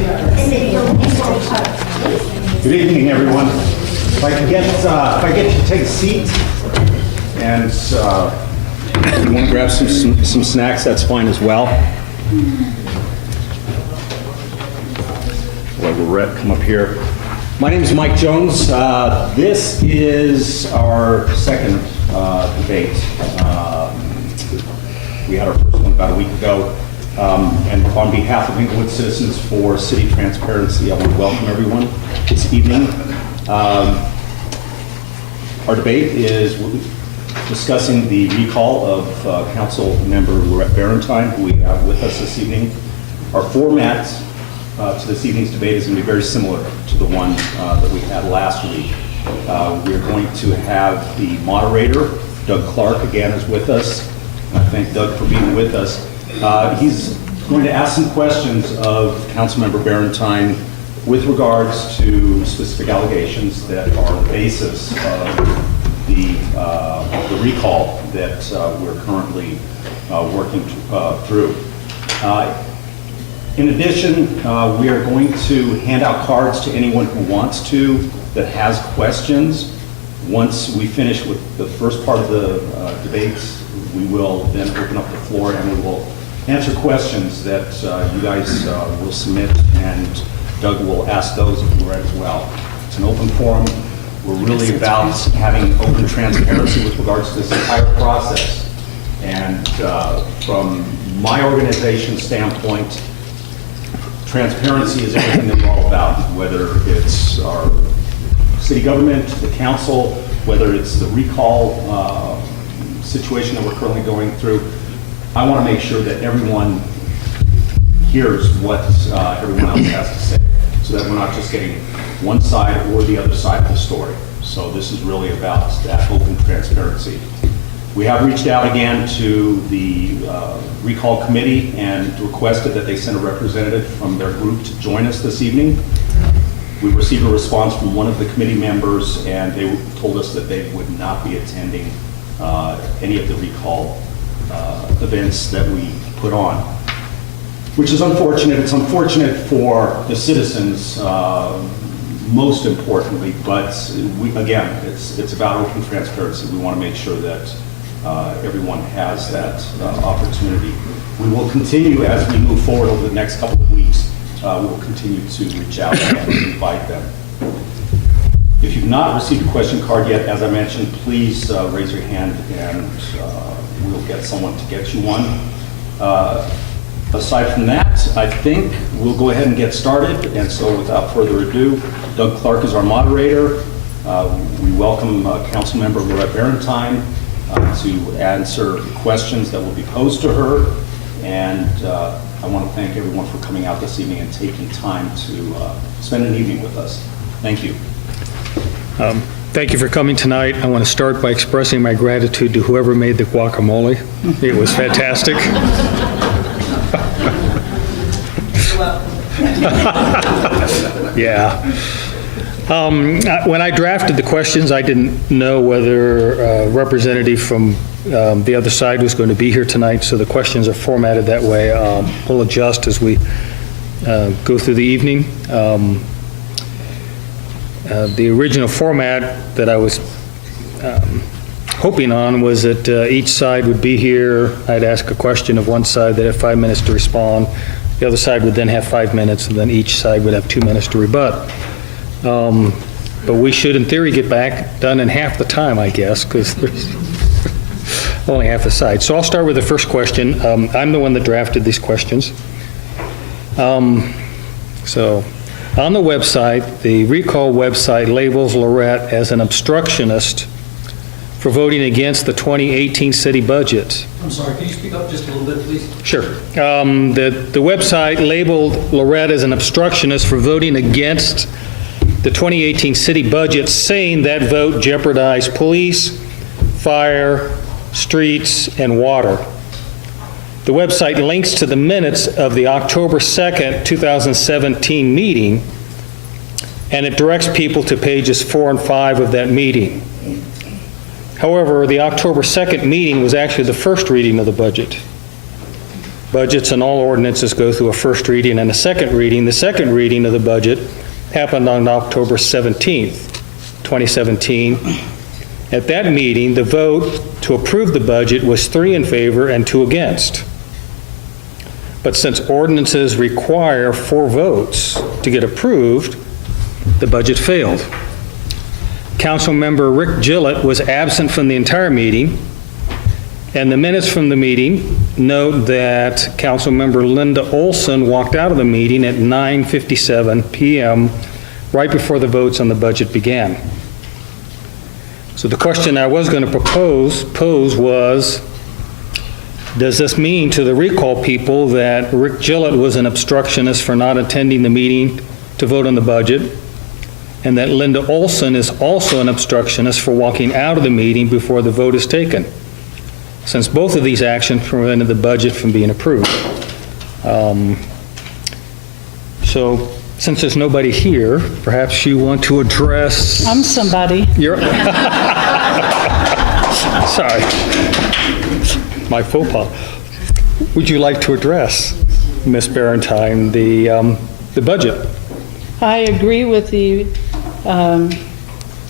Good evening, everyone. If I get you to take a seat, and if you want to grab some snacks, that's fine as well. Let Lorette come up here. My name is Mike Jones. This is our second debate. We had our first one about a week ago. And on behalf of Englewood Citizens for City Transparency, I want to welcome everyone this evening. Our debate is discussing the recall of Council Member Lorette Barentine, who we have with us this evening. Our format to this evening's debate is going to be very similar to the one that we had last week. We're going to have the moderator, Doug Clark, again is with us. I thank Doug for being with us. He's going to ask some questions of Councilmember Barentine with regards to specific allegations that are the basis of the recall that we're currently working through. In addition, we are going to hand out cards to anyone who wants to, that has questions. Once we finish with the first part of the debates, we will then open up the floor and we will answer questions that you guys will submit, and Doug will ask those of you as well. It's an open forum. We're really about having open transparency with regards to this entire process. And from my organization's standpoint, transparency is everything that we're all about, whether it's our city government, the council, whether it's the recall situation that we're currently going through. I want to make sure that everyone hears what everyone else has to say, so that we're not just getting one side or the other side of the story. So this is really about that open transparency. We have reached out again to the recall committee and requested that they send a representative from their group to join us this evening. We received a response from one of the committee members, and they told us that they would not be attending any of the recall events that we put on, which is unfortunate. It's unfortunate for the citizens, most importantly, but again, it's about open transparency. We want to make sure that everyone has that opportunity. We will continue as we move forward over the next couple of weeks. We will continue to reach out and invite them. If you've not received a question card yet, as I mentioned, please raise your hand and we'll get someone to get you one. Aside from that, I think we'll go ahead and get started. And so without further ado, Doug Clark is our moderator. We welcome Councilmember Lorette Barentine to answer questions that will be posed to her. And I want to thank everyone for coming out this evening and taking time to spend an evening with us. Thank you. Thank you for coming tonight. I want to start by expressing my gratitude to whoever made the guacamole. It was fantastic. Yeah. When I drafted the questions, I didn't know whether a representative from the other side was going to be here tonight, so the questions are formatted that way. We'll adjust as we go through the evening. The original format that I was hoping on was that each side would be here. I'd ask a question of one side, they'd have 5 minutes to respond. The other side would then have 5 minutes, and then each side would have 2 minutes to rebut. But we should, in theory, get back done in half the time, I guess, because there's only half the side. So I'll start with the first question. I'm the one that drafted these questions. So on the website, the recall website labels Lorette as an obstructionist for voting against the 2018 city budget. I'm sorry, can you speak up just a little bit, please? Sure. The website labeled Lorette as an obstructionist for voting against the 2018 city budget, saying that vote jeopardized police, fire, streets, and water. The website links to the minutes of the October 2nd, 2017 meeting, and it directs people to pages 4 and 5 of that meeting. However, the October 2nd meeting was actually the first reading of the budget. Budgets and all ordinances go through a first reading and a second reading. The second reading of the budget happened on October 17th, 2017. At that meeting, the vote to approve the budget was 3 in favor and 2 against. But since ordinances require 4 votes to get approved, the budget failed. Councilmember Rick Gillett was absent from the entire meeting, and the minutes from the meeting note that Councilmember Linda Olson walked out of the meeting at 9:57 p.m., right before the votes on the budget began. So the question I was going to pose was, does this mean to the recall people that Rick Gillett was an obstructionist for not attending the meeting to vote on the budget, and that Linda Olson is also an obstructionist for walking out of the meeting before the vote is taken, since both of these actions prevented the budget from being approved? So since there's nobody here, perhaps you want to address... I'm somebody. You're... Sorry. My faux pas. Would you like to address, Ms. Barentine, the budget? I agree with the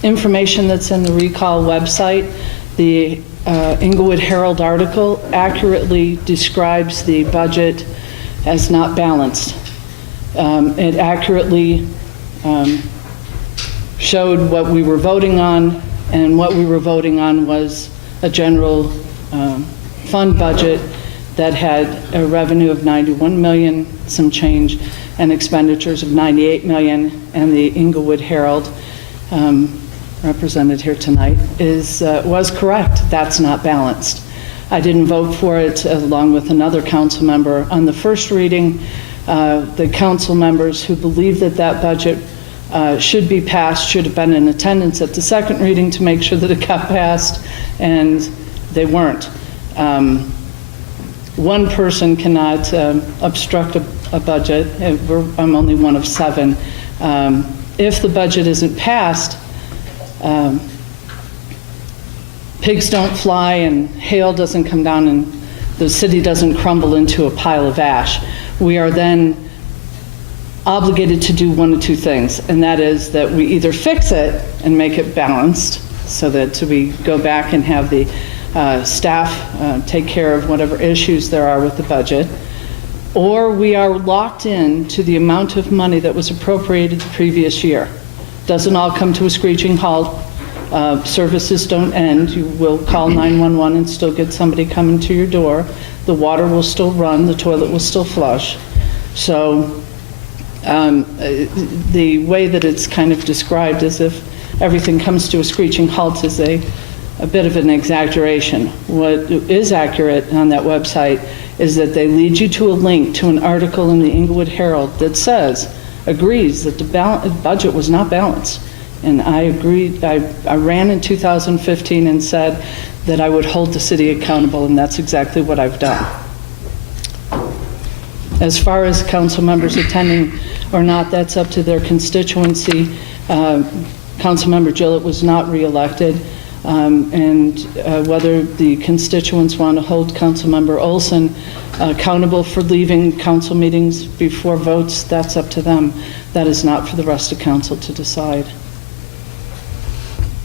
information that's in the recall website. The Englewood Herald article accurately describes the budget as not balanced. It accurately showed what we were voting on, and what we were voting on was a general fund budget that had a revenue of 91 million, some change, and expenditures of 98 million, and the Englewood Herald, represented here tonight, was correct. That's not balanced. I didn't vote for it along with another council member. On the first reading, the council members who believed that that budget should be passed should have been in attendance at the second reading to make sure that it got passed, and they weren't. One person cannot obstruct a budget. I'm only one of 7. If the budget isn't passed, pigs don't fly and hail doesn't come down and the city doesn't crumble into a pile of ash. We are then obligated to do one of 2 things, and that is that we either fix it and make it balanced so that we go back and have the staff take care of whatever issues there are with the budget, or we are locked in to the amount of money that was appropriated the previous year. Doesn't all come to a screeching halt. Services don't end. You will call 911 and still get somebody coming to your door. The water will still run, the toilet will still flush. So the way that it's kind of described as if everything comes to a screeching halt is a bit of an exaggeration. What is accurate on that website is that they lead you to a link to an article in the Englewood Herald that agrees that the budget was not balanced. And I agreed. I ran in 2015 and said that I would hold the city accountable, and that's exactly what I've done. As far as council members attending or not, that's up to their constituency. Councilmember Gillett was not reelected, and whether the constituents want to hold Councilmember Olson accountable for leaving council meetings before votes, that's up to them. That is not for the rest of council to decide.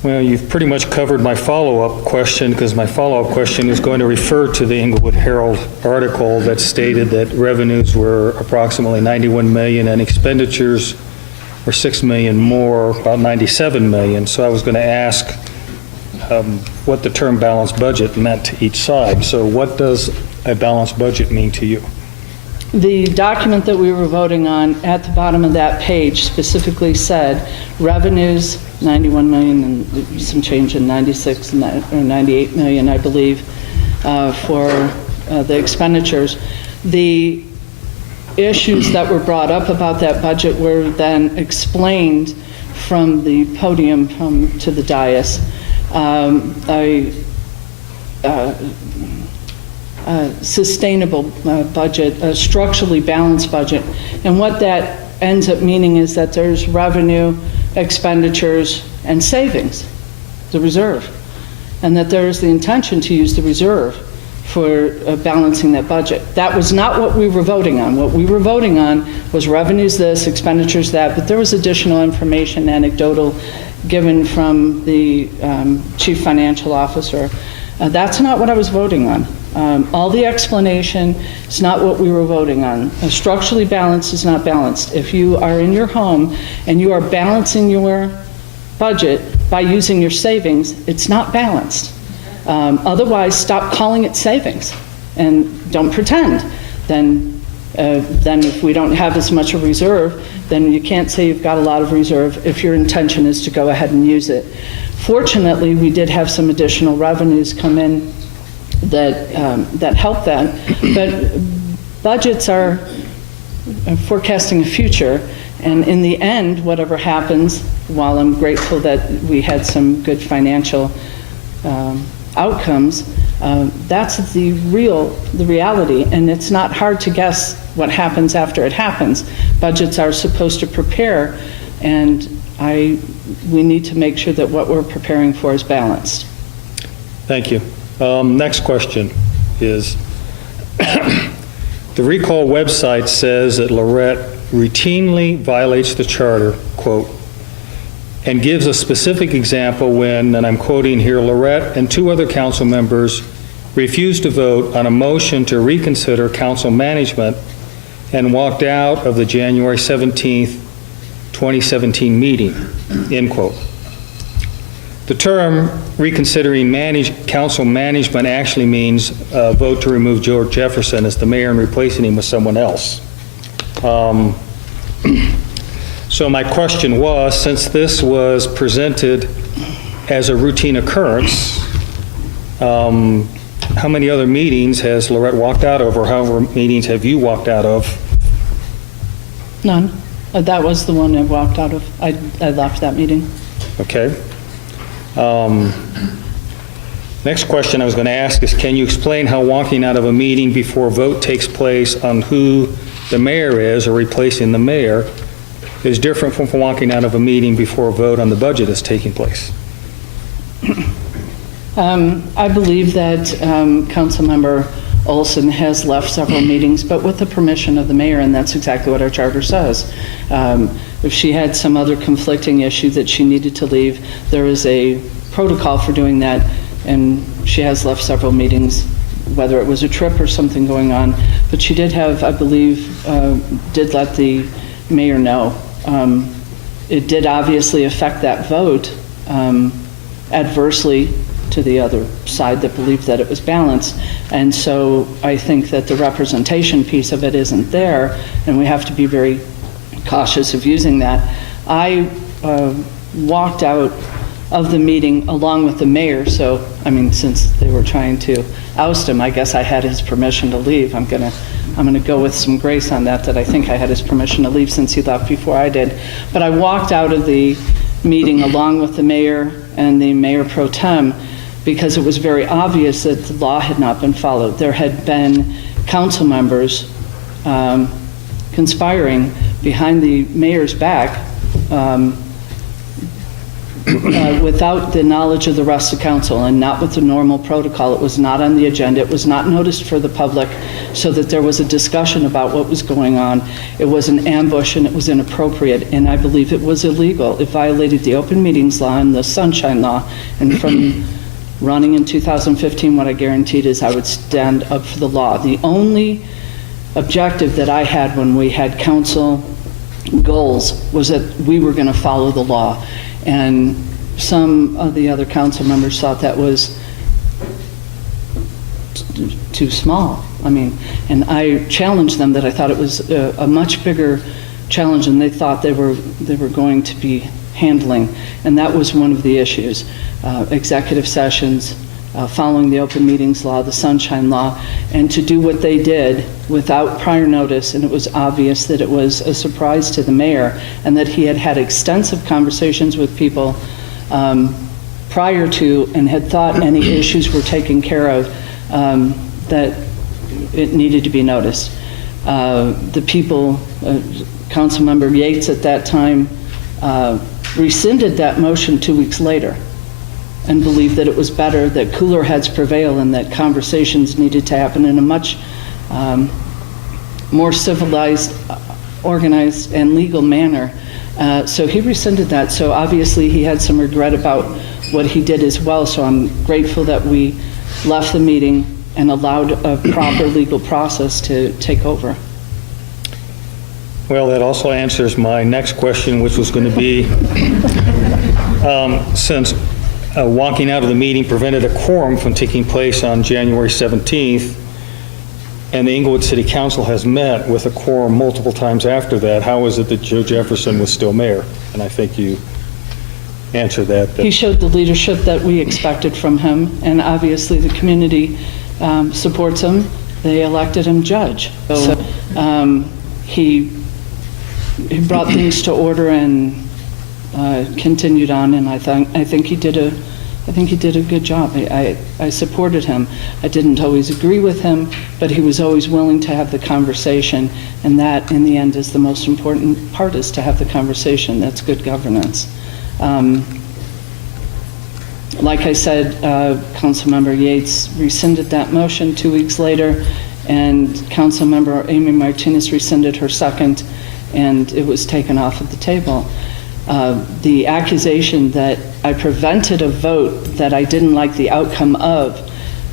Well, you've pretty much covered my follow-up question, because my follow-up question is going to refer to the Englewood Herald article that stated that revenues were approximately 91 million and expenditures were 6 million more, about 97 million. So I was going to ask what the term balanced budget meant to each side. So what does a balanced budget mean to you? The document that we were voting on at the bottom of that page specifically said revenues 91 million and some change in 96 or 98 million, I believe, for the expenditures. The issues that were brought up about that budget were then explained from the podium to the dais. Sustainable budget, a structurally balanced budget. And what that ends up meaning is that there's revenue, expenditures, and savings, the reserve. And that there is the intention to use the reserve for balancing that budget. That was not what we were voting on. What we were voting on was revenues this, expenditures that, but there was additional information, anecdotal, given from the chief financial officer. That's not what I was voting on. All the explanation is not what we were voting on. Structurally balanced is not balanced. If you are in your home and you are balancing your budget by using your savings, it's not balanced. Otherwise, stop calling it savings and don't pretend. Then if we don't have as much a reserve, then you can't say you've got a lot of reserve if your intention is to go ahead and use it. Fortunately, we did have some additional revenues come in that help that, but budgets are forecasting a future, and in the end, whatever happens, while I'm grateful that we had some good financial outcomes, that's the reality, and it's not hard to guess what happens after it happens. Budgets are supposed to prepare, and we need to make sure that what we're preparing for is balanced. Thank you. Next question is, the recall website says that Lorette routinely violates the charter, quote, and gives a specific example when, and I'm quoting here, Lorette and 2 other council members refused to vote on a motion to reconsider council management and walked out of the January 17th, 2017 meeting, end quote. The term reconsidering council management actually means vote to remove George Jefferson as the mayor and replacing him with someone else. So my question was, since this was presented as a routine occurrence, how many other meetings has Lorette walked out of, or how many meetings have you walked out of? None. That was the one I walked out of. I left that meeting. Okay. Next question I was going to ask is, can you explain how walking out of a meeting before a vote takes place on who the mayor is or replacing the mayor is different from walking out of a meeting before a vote on the budget is taking place? I believe that Councilmember Olson has left several meetings, but with the permission of the mayor, and that's exactly what our charter says. If she had some other conflicting issue that she needed to leave, there is a protocol for doing that, and she has left several meetings, whether it was a trip or something going on. But she did have, I believe, did let the mayor know. It did obviously affect that vote adversely to the other side that believed that it was balanced. And so I think that the representation piece of it isn't there, and we have to be very cautious of using that. I walked out of the meeting along with the mayor, so, I mean, since they were trying to oust him, I guess I had his permission to leave. I'm gonna go with some grace on that I think I had his permission to leave since he left before I did. But I walked out of the meeting along with the mayor and the mayor pro tem because it was very obvious that the law had not been followed. There had been council members conspiring behind the mayor's back without the knowledge of the rest of council and not with the normal protocol. It was not on the agenda. It was not noticed for the public so that there was a discussion about what was going on. It was an ambush and it was inappropriate, and I believe it was illegal. It violated the open meetings law and the sunshine law, and from running in 2015, what I guaranteed is I would stand up for the law. The only objective that I had when we had council goals was that we were going to follow the law. And some of the other council members thought that was too small. I mean, and I challenged them that I thought it was a much bigger challenge than they thought they were going to be handling. And that was one of the issues. Executive sessions, following the open meetings law, the sunshine law, and to do what they did without prior notice, and it was obvious that it was a surprise to the mayor and that he had had extensive conversations with people prior to and had thought any issues were taken care of, that it needed to be noticed. The people, Councilmember Yates at that time rescinded that motion 2 weeks later. and believed that it was better that cooler heads prevail and that conversations needed to happen in a much more civilized, organized, and legal manner. So he rescinded that. So obviously he had some regret about what he did as well. So I'm grateful that we left the meeting and allowed a proper legal process to take over. Well, that also answers my next question, which was going to be, since walking out of the meeting prevented a quorum from taking place on January 17th, and the Englewood City Council has met with a quorum multiple times after that, how is it that Joe Jefferson was still mayor? And I think you answered that. He showed the leadership that we expected from him, and obviously the community supports him. They elected him judge. So he brought things to order and continued on, and I think he did a good job. I supported him. I didn't always agree with him, but he was always willing to have the conversation, and that, in the end, is the most important part, is to have the conversation. That's good governance. Like I said, Councilmember Yates rescinded that motion 2 weeks later, and Councilmember Amy Martinez rescinded her second, and it was taken off of the table. The accusation that I prevented a vote that I didn't like the outcome of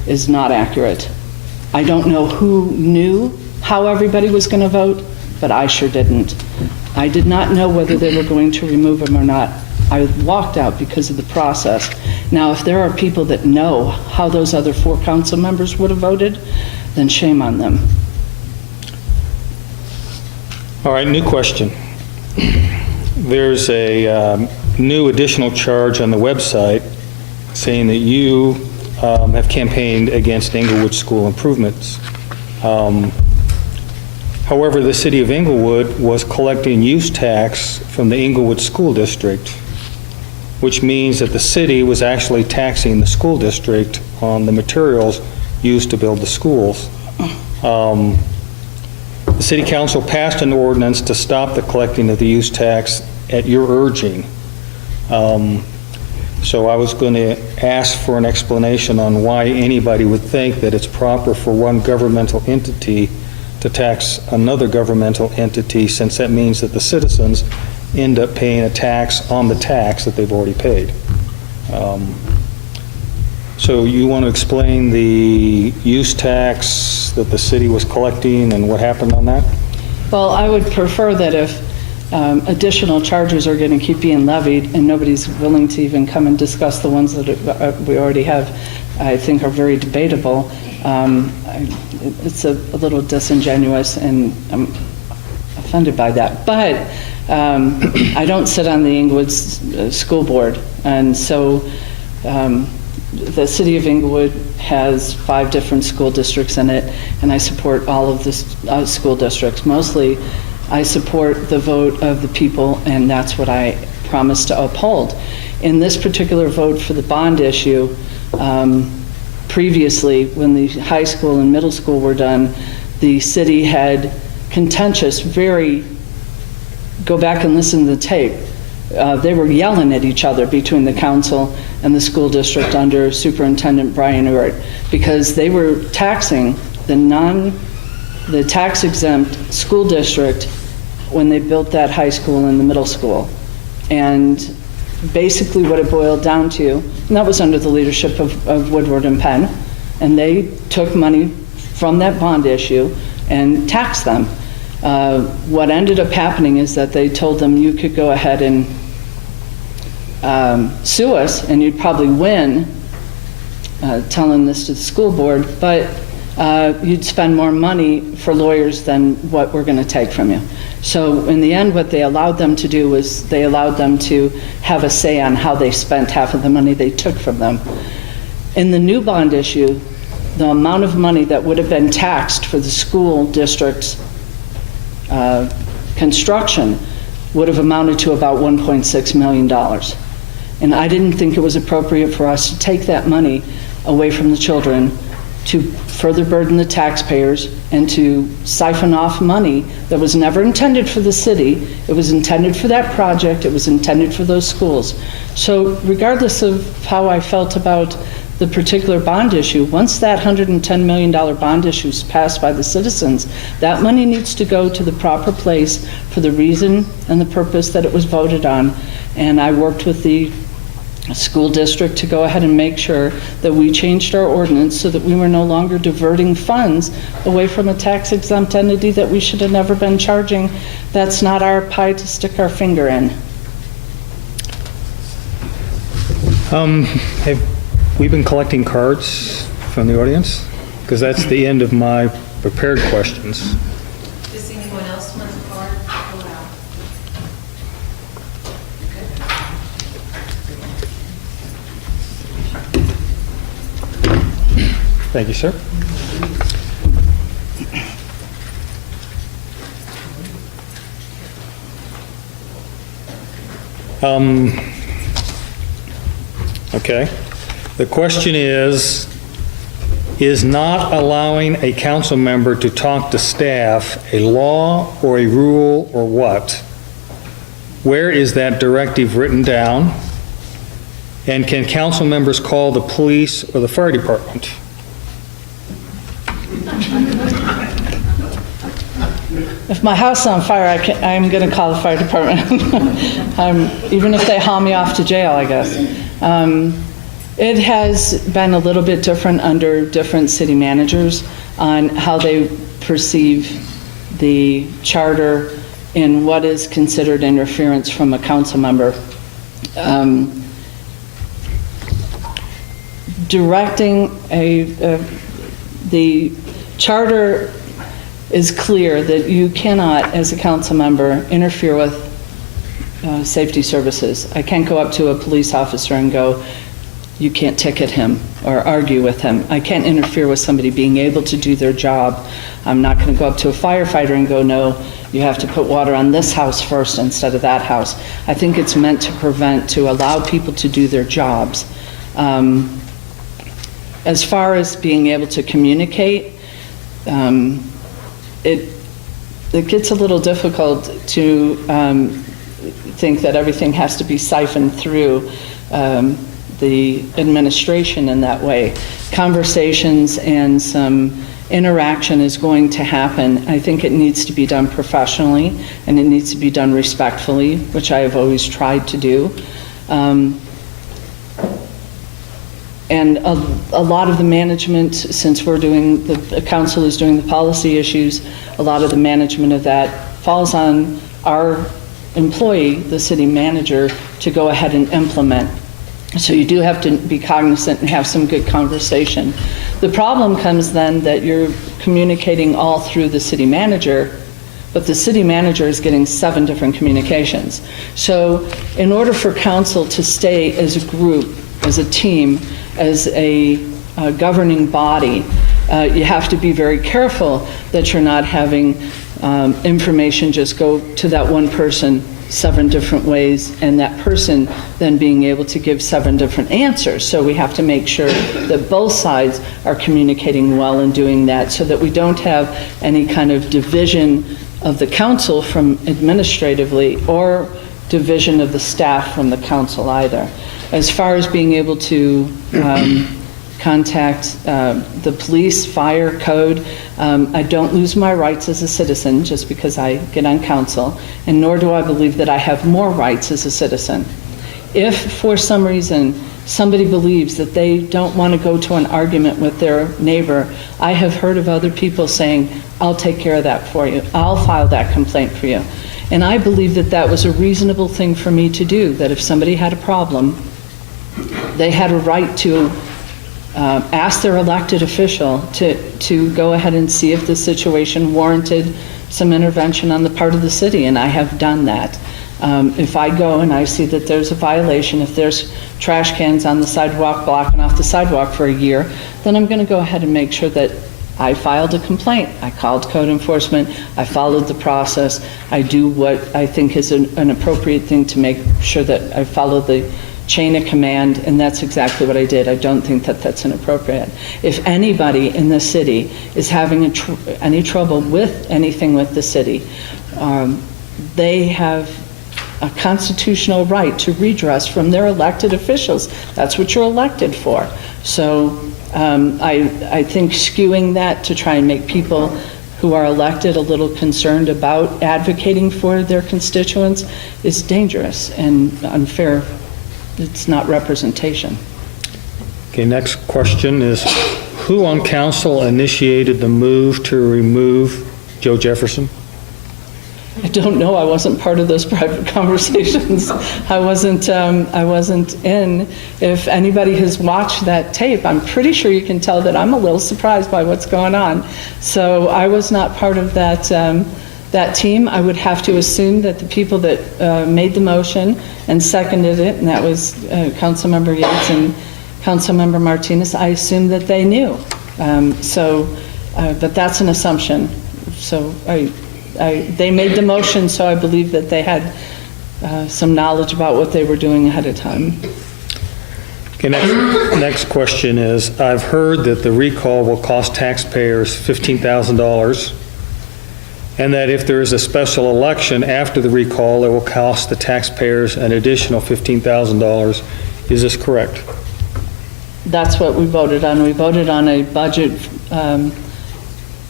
is not accurate. I don't know who knew how everybody was going to vote, but I sure didn't. I did not know whether they were going to remove him or not. I walked out because of the process. Now, if there are people that know how those other 4 council members would have voted, then shame on them. All right, new question. There's a new additional charge on the website saying that you have campaigned against Englewood school improvements. However, the city of Englewood was collecting use tax from the Englewood School District, which means that the city was actually taxing the school district on the materials used to build the schools. The city council passed an ordinance to stop the collecting of the use tax at your urging. So I was going to ask for an explanation on why anybody would think that it's proper for one governmental entity to tax another governmental entity, since that means that the citizens end up paying a tax on the tax that they've already paid. So you want to explain the use tax that the city was collecting and what happened on that? Well, I would prefer that if additional charges are going to keep being levied and nobody's willing to even come and discuss the ones that we already have, I think are very debatable. It's a little disingenuous, and I'm offended by that. But I don't sit on the Englewood School Board, and so the city of Englewood has 5 different school districts in it, and I support all of the school districts. Mostly, I support the vote of the people, and that's what I promise to uphold. In this particular vote for the bond issue, previously, when the high school and middle school were done, the city had contentious, go back and listen to the tape. They were yelling at each other between the council and the school district under Superintendent Brian Urt, because they were taxing the tax-exempt school district when they built that high school and the middle school. And basically what it boiled down to, and that was under the leadership of Woodward and Penn, and they took money from that bond issue and taxed them. What ended up happening is that they told them, you could go ahead and sue us, and you'd probably win, telling this to the school board, but you'd spend more money for lawyers than what we're going to take from you. So in the end, what they allowed them to do was they allowed them to have a say on how they spent half of the money they took from them. In the new bond issue, the amount of money that would have been taxed for the school district's construction would have amounted to about $1.6 million. And I didn't think it was appropriate for us to take that money away from the children to further burden the taxpayers and to siphon off money that was never intended for the city. It was intended for that project. It was intended for those schools. So regardless of how I felt about the particular bond issue, once that $110 million bond issue is passed by the citizens, that money needs to go to the proper place for the reason and the purpose that it was voted on. And I worked with the school district to go ahead and make sure that we changed our ordinance so that we were no longer diverting funds away from a tax-exempt entity that we should have never been charging. That's not our pie to stick our finger in. Have we been collecting cards from the audience? Because that's the end of my prepared questions. Does anyone else want a card? Go out. Thank you, sir. Okay. The question is not allowing a council member to talk to staff a law or a rule or what? Where is that directive written down? And can council members call the police or the fire department? If my house is on fire, I'm going to call the fire department, even if they haul me off to jail, I guess. It has been a little bit different under different city managers on how they perceive the charter and what is considered interference from a council member. Directing the charter is clear that you cannot, as a council member, interfere with safety services. I can't go up to a police officer and go, you can't ticket him or argue with him. I can't interfere with somebody being able to do their job. I'm not going to go up to a firefighter and go, no, you have to put water on this house first instead of that house. I think it's meant to allow people to do their jobs. As far as being able to communicate, it gets a little difficult to think that everything has to be siphoned through the administration in that way. Conversations and some interaction is going to happen. I think it needs to be done professionally and it needs to be done respectfully, which I have always tried to do. And a lot of the management, since we're doing, the council is doing the policy issues, a lot of the management of that falls on our employee, the city manager, to go ahead and implement. So you do have to be cognizant and have some good conversation. The problem comes then that you're communicating all through the city manager, but the city manager is getting 7 different communications. So in order for council to stay as a group, as a team, as a governing body, you have to be very careful that you're not having information just go to that one person 7 different ways, and that person then being able to give 7 different answers. So we have to make sure that both sides are communicating well and doing that so that we don't have any kind of division of the council from administratively or division of the staff from the council either. As far as being able to contact the police, fire, code, I don't lose my rights as a citizen just because I get on council, and nor do I believe that I have more rights as a citizen. If for some reason somebody believes that they don't want to go to an argument with their neighbor, I have heard of other people saying, I'll take care of that for you. I'll file that complaint for you. And I believe that that was a reasonable thing for me to do, that if somebody had a problem, they had a right to ask their elected official to go ahead and see if the situation warranted some intervention on the part of the city, and I have done that. If I go and I see that there's a violation, if there's trash cans on the sidewalk blocking off the sidewalk for a year, then I'm going to go ahead and make sure that I filed a complaint. I called code enforcement. I followed the process. I do what I think is an appropriate thing to make sure that I follow the chain of command, and that's exactly what I did. I don't think that that's inappropriate. If anybody in the city is having any trouble with anything with the city, they have a constitutional right to redress from their elected officials. That's what you're elected for. So I think skewing that to try and make people who are elected a little concerned about advocating for their constituents is dangerous and unfair. It's not representation. Okay, next question is, who on council initiated the move to remove Joe Jefferson? I don't know. I wasn't part of those private conversations. I wasn't in. If anybody has watched that tape, I'm pretty sure you can tell that I'm a little surprised by what's going on. So I was not part of that, that team. I would have to assume that the people that made the motion and seconded it, and that was Councilmember Yates and Councilmember Martinez, I assume that they knew. But that's an assumption. So they made the motion, so I believe that they had some knowledge about what they were doing ahead of time. Okay, next question is, I've heard that the recall will cost taxpayers $15,000, and that if there is a special election after the recall, it will cost the taxpayers an additional $15,000. Is this correct? That's what we voted on. We voted on a budget,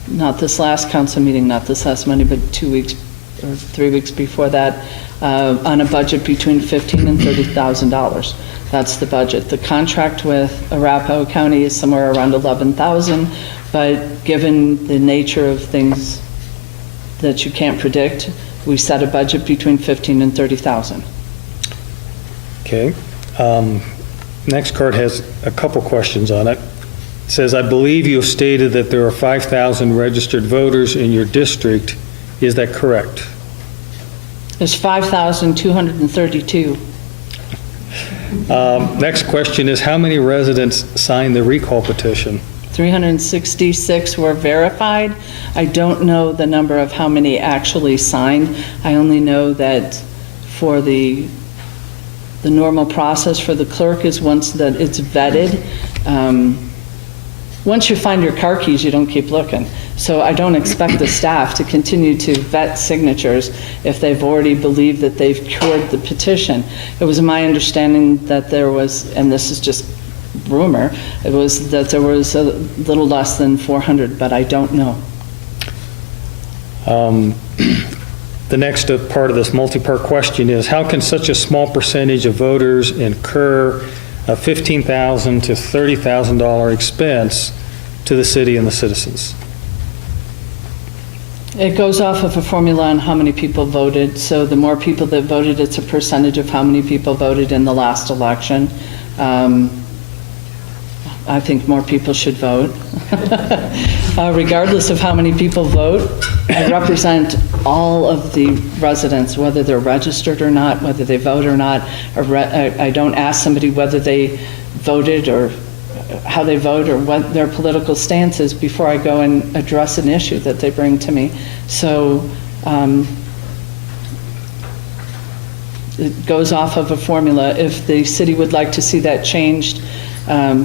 not this last council meeting, not this last Monday, but 2 weeks or 3 weeks before that, on a budget between $15,000 and $30,000. That's the budget. The contract with Arapahoe County is somewhere around $11,000, but given the nature of things that you can't predict, we set a budget between $15,000 and $30,000. Okay. Next card has a couple questions on it. It says, I believe you have stated that there are 5,000 registered voters in your district. Is that correct? There's 5,232. Next question is, how many residents signed the recall petition? 366 were verified. I don't know the number of how many actually signed. I only know that for the normal process for the clerk is once that it's vetted. Once you find your car keys, you don't keep looking. So I don't expect the staff to continue to vet signatures if they've already believed that they've cured the petition. It was my understanding that there was, and this is just rumor, it was that there was a little less than 400, but I don't know. The next part of this multi-part question is, how can such a small percentage of voters incur a $15,000 to $30,000 expense to the city and the citizens? It goes off of a formula on how many people voted. So the more people that voted, it's a percentage of how many people voted in the last election. I think more people should vote. Regardless of how many people vote, I represent all of the residents, whether they're registered or not, whether they vote or not. I don't ask somebody whether they voted or how they vote or what their political stance is before I go and address an issue that they bring to me. So it goes off of a formula. If the city would like to see that changed,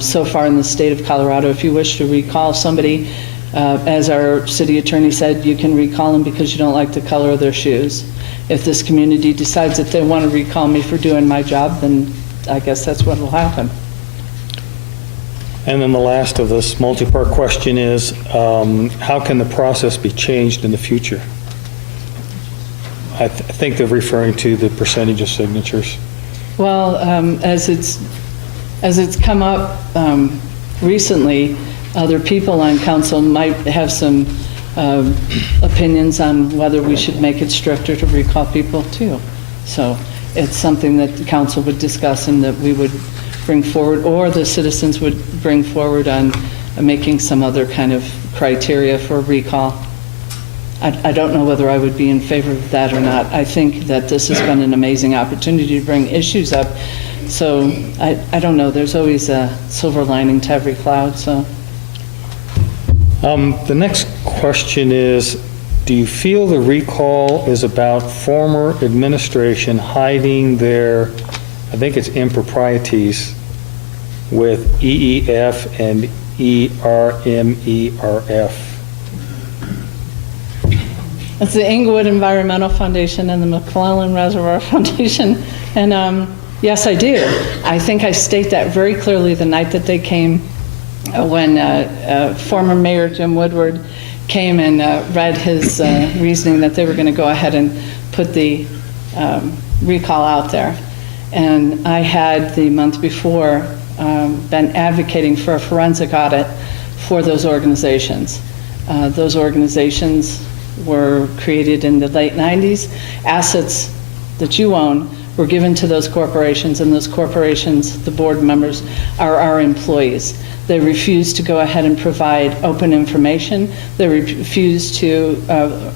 so far in the state of Colorado, if you wish to recall somebody, as our city attorney said, you can recall them because you don't like the color of their shoes. If this community decides that they want to recall me for doing my job, then I guess that's what will happen. And then the last of this multi-part question is, how can the process be changed in the future? I think they're referring to the percentage of signatures. Well, as it's come up recently, other people on council might have some opinions on whether we should make it stricter to recall people too. So it's something that the council would discuss and that we would bring forward, or the citizens would bring forward on making some other kind of criteria for recall. I don't know whether I would be in favor of that or not. I think that this has been an amazing opportunity to bring issues up. So I don't know. There's always a silver lining to every cloud. So the next question is, do you feel the recall is about former administration hiding their I think it's improprieties with EEF and ERMERF. It's the Englewood Environmental Foundation and the McClellan Reservoir Foundation. And yes, I do. I think I state that very clearly the night that they came, when former Mayor Jim Woodward came and read his reasoning that they were going to go ahead and put the recall out there. And I had the month before been advocating for a forensic audit for those organizations. Those organizations were created in the late 90s. Assets that you own were given to those corporations, and those corporations, the board members, are our employees. They refuse to go ahead and provide open information. They refuse to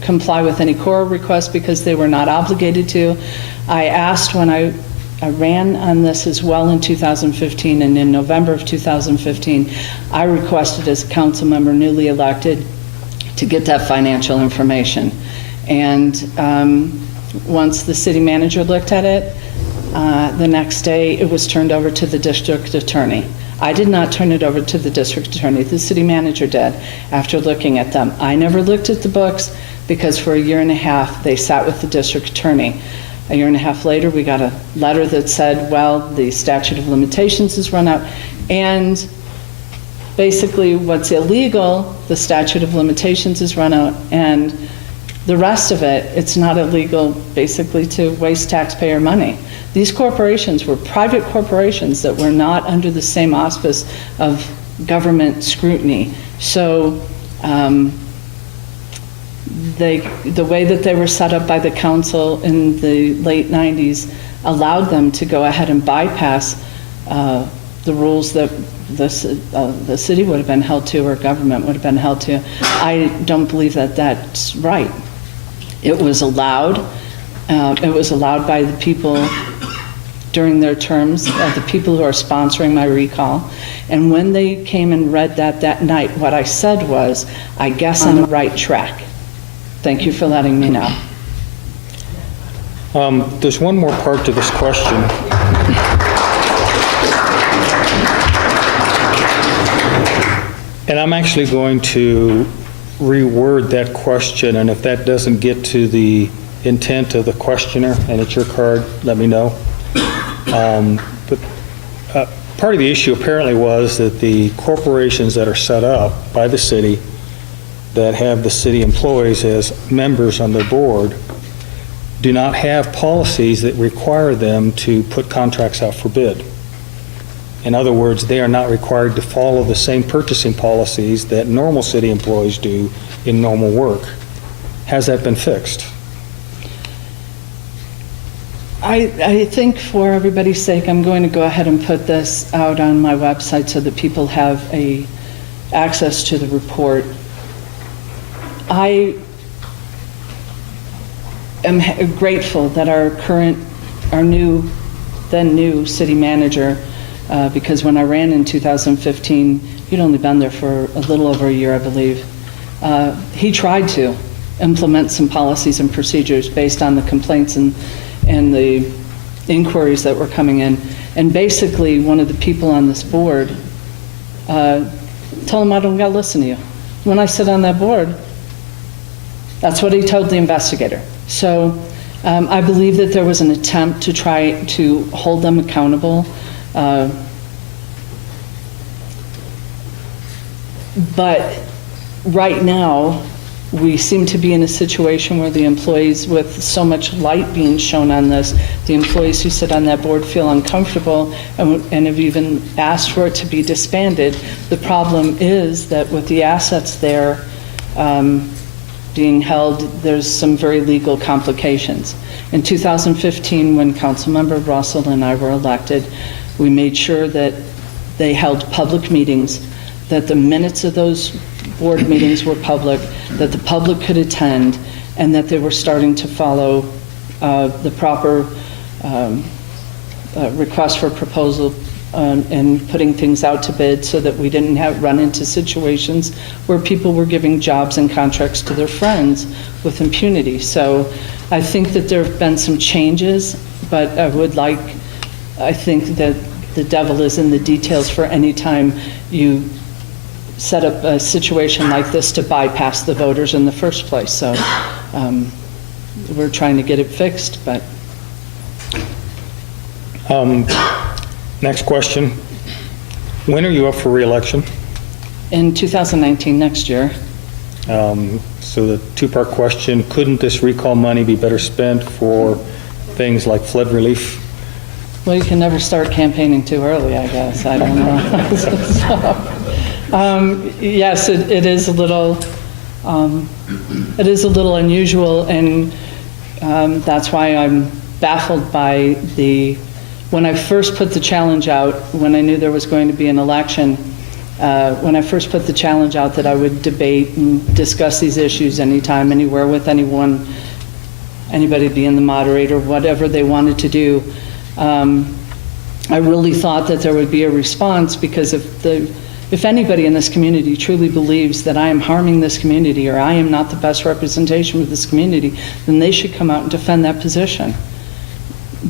comply with any core requests because they were not obligated to. I asked when I ran on this as well in 2015, and in November of 2015, I requested as a council member newly elected to get that financial information. And once the city manager looked at it, the next day it was turned over to the district attorney. I did not turn it over to the district attorney. The city manager did after looking at them. I never looked at the books because for a year and a half they sat with the district attorney. A year and a half later, we got a letter that said, well, the statute of limitations has run out. And basically what's illegal, the statute of limitations has run out, and the rest of it, it's not illegal basically to waste taxpayer money. These corporations were private corporations that were not under the same auspice of government scrutiny. So the way that they were set up by the council in the late 90s allowed them to go ahead and bypass the rules that the city would have been held to, or government would have been held to. I don't believe that that's right. It was allowed. It was allowed by the people during their terms, the people who are sponsoring my recall. And when they came and read that night, what I said was, I guess I'm on the right track. Thank you for letting me know. There's one more part to this question. And I'm actually going to reword that question, and if that doesn't get to the intent of the questioner and it's your card, let me know. But part of the issue apparently was that the corporations that are set up by the city that have the city employees as members on their board do not have policies that require them to put contracts out for bid. In other words, they are not required to follow the same purchasing policies that normal city employees do in normal work. Has that been fixed? I think for everybody's sake, I'm going to go ahead and put this out on my website so that people have access to the report. I am grateful that our new city manager, because when I ran in 2015, he'd only been there for a little over a year, I believe. He tried to implement some policies and procedures based on the complaints and the inquiries that were coming in. And basically, one of the people on this board told him, I don't got to listen to you. When I sit on that board, that's what he told the investigator. So I believe that there was an attempt to try to hold them accountable. But right now, we seem to be in a situation where the employees, with so much light being shown on this, the employees who sit on that board feel uncomfortable and have even asked for it to be disbanded. The problem is that with the assets there being held, there's some very legal complications. In 2015, when Councilmember Russell and I were elected, we made sure that they held public meetings, that the minutes of those board meetings were public, that the public could attend, and that they were starting to follow the proper request for proposal and putting things out to bid so that we didn't run into situations where people were giving jobs and contracts to their friends with impunity. So I think that there have been some changes but I think that the devil is in the details for any time you set up a situation like this to bypass the voters in the first place. So we're trying to get it fixed, but. Next question. When are you up for reelection? In 2019, next year. So the two-part question, couldn't this recall money be better spent for things like flood relief? Well, you can never start campaigning too early, I guess. I don't know. Yes, it is a little unusual, and that's why I'm baffled by when I first put the challenge out, when I knew there was going to be an election, when I first put the challenge out that I would debate and discuss these issues anytime, anywhere, with anyone, anybody being the moderator, whatever they wanted to do, I really thought that there would be a response, because if anybody in this community truly believes that I am harming this community or I am not the best representation of this community, then they should come out and defend that position.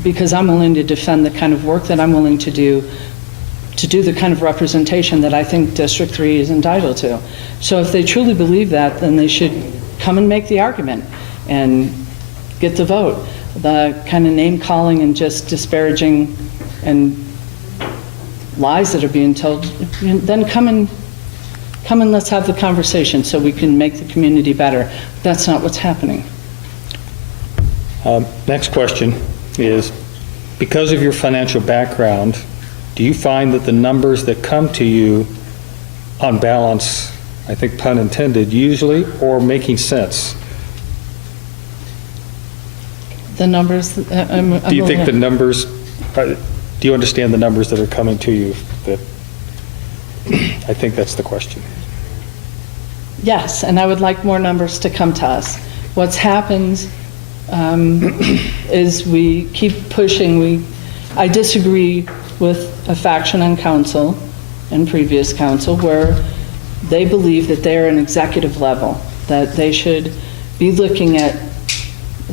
Because I'm willing to defend the kind of work that I'm willing to do the kind of representation that I think District 3 is entitled to. So if they truly believe that, then they should come and make the argument and get the vote. The kind of name calling and just disparaging and lies that are being told, then come and let's have the conversation so we can make the community better. That's not what's happening. Next question is, because of your financial background, do you find that the numbers that come to you on balance, I think pun intended, usually, or making sense? The numbers, Do you think the numbers, do you understand the numbers that are coming to you? I think that's the question. Yes, and I would like more numbers to come to us. What's happened is we keep pushing. I disagree with a faction on council and previous council where they believe that they're an executive level, that they should be looking at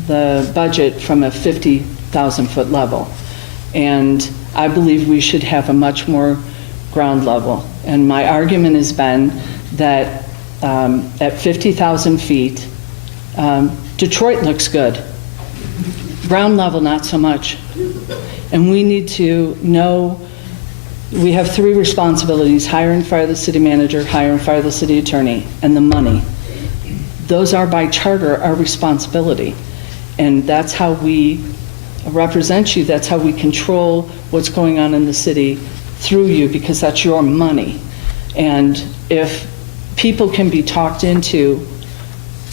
the budget from a 50,000-foot level. And I believe we should have a much more ground level. And my argument has been that at 50,000 feet, Detroit looks good. Ground level, not so much. And we need to know, we have three responsibilities: hire and fire the city manager, hire and fire the city attorney, and the money. Those are by charter our responsibility. And that's how we represent you. That's how we control what's going on in the city through you, because that's your money. And if people can be talked into,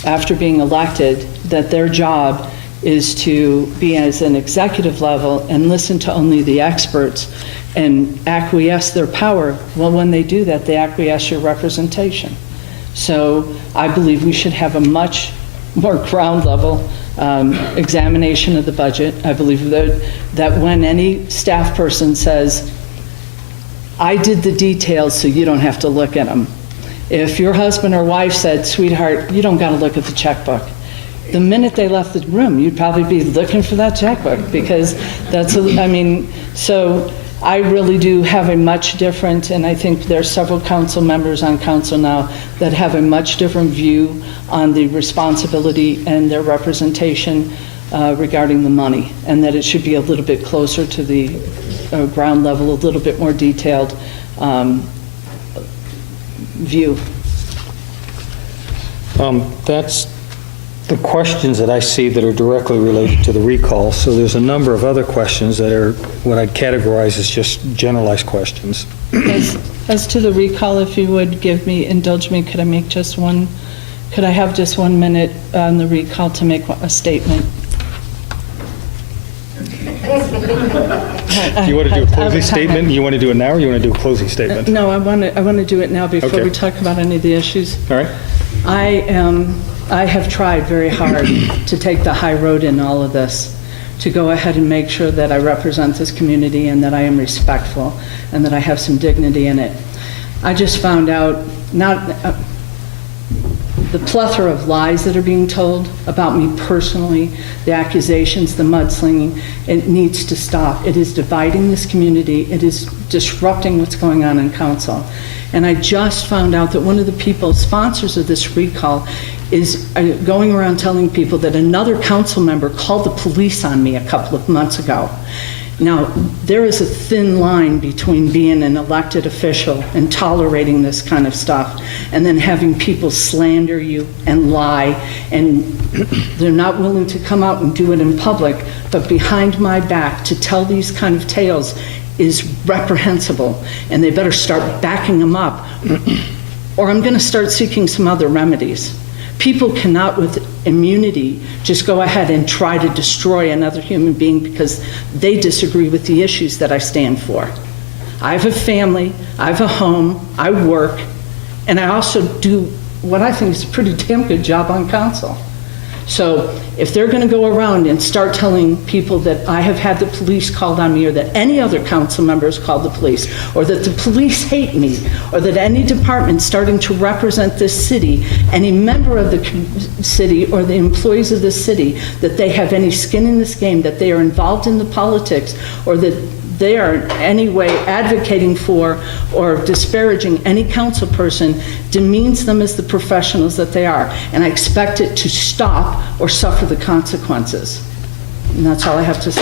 after being elected, that their job is to be as an executive level and listen to only the experts and acquiesce their power, well, when they do that, they acquiesce your representation. So I believe we should have a much more ground level examination of the budget. I believe that when any staff person says, I did the details so you don't have to look at them. If your husband or wife said, sweetheart, you don't got to look at the checkbook, the minute they left the room, you'd probably be looking for that checkbook, because so I really do have a much different, and I think there's several council members on council now that have a much different view on the responsibility and their representation regarding the money, and that it should be a little bit closer to the ground level, a little bit more detailed view. That's the questions that I see that are directly related to the recall. So there's a number of other questions that are what I'd categorize as just generalized questions. As to the recall, if you would indulge me, could I have just 1 minute on the recall to make a statement? You want to do a closing statement? You want to do it now, or you want to do a closing statement? No, I want to do it now before Okay. we talk about any of the issues. All right. I have tried very hard to take the high road in all of this, to go ahead and make sure that I represent this community and that I am respectful and that I have some dignity in it. I just found out, the plethora of lies that are being told about me personally, the accusations, the mudslinging, it needs to stop. It is dividing this community. It is disrupting what's going on in council. And I just found out that one of the people, sponsors of this recall, is going around telling people that another council member called the police on me a couple of months ago. Now, there is a thin line between being an elected official and tolerating this kind of stuff, and then having people slander you and lie, and they're not willing to come out and do it in public, but behind my back to tell these kind of tales is reprehensible, and they better start backing them up, or I'm going to start seeking some other remedies. People cannot, with immunity, just go ahead and try to destroy another human being because they disagree with the issues that I stand for. I have a family, I have a home, I work, and I also do what I think is a pretty damn good job on council. So if they're going to go around and start telling people that I have had the police called on me, or that any other council member has called the police, or that the police hate me, or that any department starting to represent this city, any member of the city or the employees of this city, that they have any skin in this game, that they are involved in the politics, or that they are in any way advocating for or disparaging any council person, demeans them as the professionals that they are. And I expect it to stop or suffer the consequences. And that's all I have to say.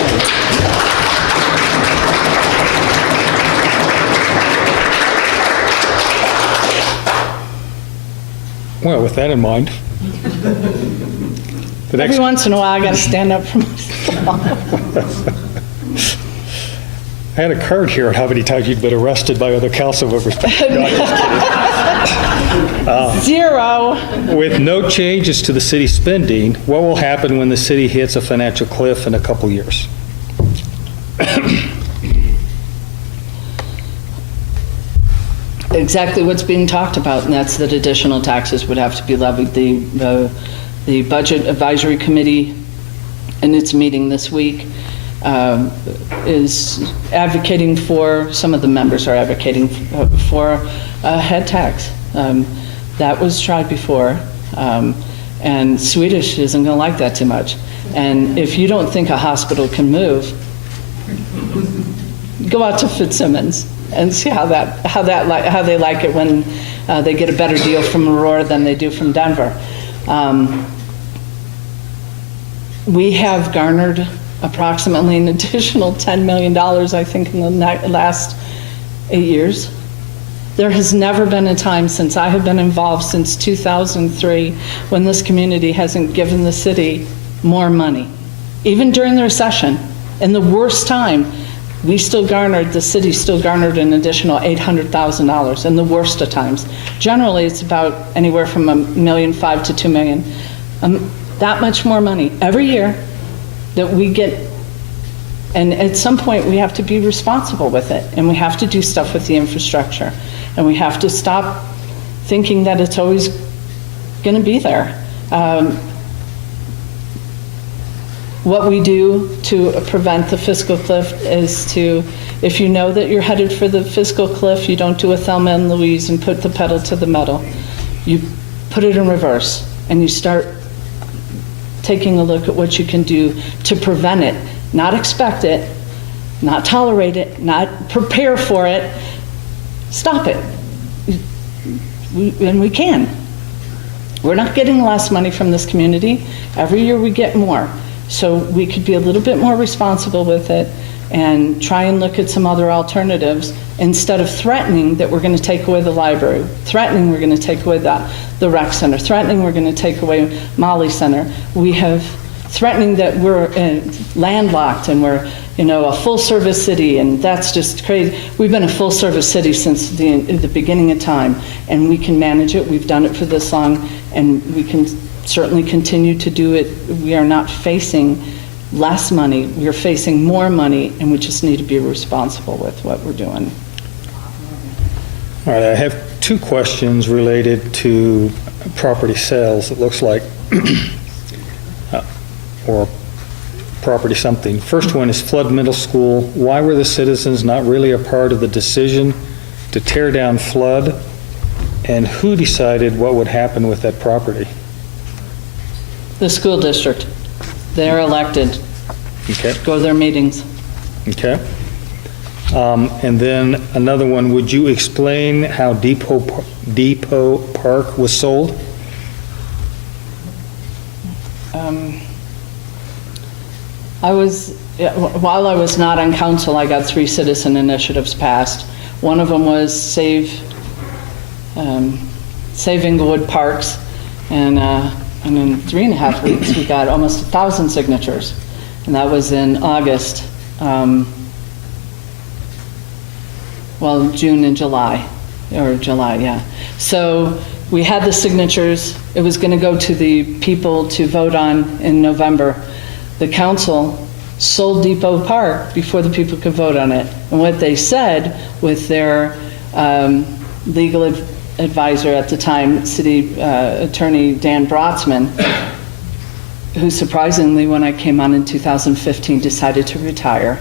Well, with that in mind, the next Every once in a while, I got to stand up for myself. I had a card here on how many times you've been arrested by other council members. 0. With no changes to the city spending, what will happen when the city hits a financial cliff in a couple years? Exactly what's being talked about, and that's that additional taxes would have to be levied. The Budget Advisory Committee, in its meeting this week, is advocating for, some of the members are advocating for a head tax. That was tried before, and Swedish isn't going to like that too much. And if you don't think a hospital can move, go out to Fitzsimmons and see how they like it when they get a better deal from Aurora than they do from Denver. We have garnered approximately an additional $10 million, I think, in the last 8 years. There has never been a time since I have been involved, since 2003, when this community hasn't given the city more money. Even during the recession, in the worst time, the city still garnered an additional $800,000 in the worst of times. Generally, it's about anywhere from $1.5 million to $2 million. That much more money every year that we get, and at some point we have to be responsible with it, and we have to do stuff with the infrastructure, and we have to stop thinking that it's always going to be there. What we do to prevent the fiscal cliff is to, if you know that you're headed for the fiscal cliff, you don't do a Thelma and Louise and put the pedal to the metal. You put it in reverse, and you start taking a look at what you can do to prevent it, not expect it, not tolerate it, not prepare for it. Stop it. And we can. We're not getting less money from this community. Every year we get more. So we could be a little bit more responsible with it and try and look at some other alternatives instead of threatening that we're going to take away the library, threatening we're going to take away the rec center, threatening we're going to take away Molly Center. We have threatening that we're landlocked and we're, a full-service city, and that's just crazy. We've been a full-service city since the beginning of time, and we can manage it. We've done it for this long, and we can certainly continue to do it. We are not facing less money. We're facing more money, and we just need to be responsible with what we're doing. All right, I have two questions related to property sales, it looks like, or property something. First one is Flood Middle School. Why were the citizens not really a part of the decision to tear down Flood? And who decided what would happen with that property? The school district, they're elected, Okay, go to their meetings. okay. And then another one, would you explain how Depot Park was sold? While I was not on council, I got 3 citizen initiatives passed. One of them was Save Englewood Parks, and in 3.5 weeks, we got almost 1,000 signatures, and that was in August, June and July, or July, yeah. So we had the signatures. It was going to go to the people to vote on in November. The council sold Depot Park before the people could vote on it. And what they said with their legal advisor at the time, City Attorney Dan Brotzman, who surprisingly, when I came on in 2015, decided to retire,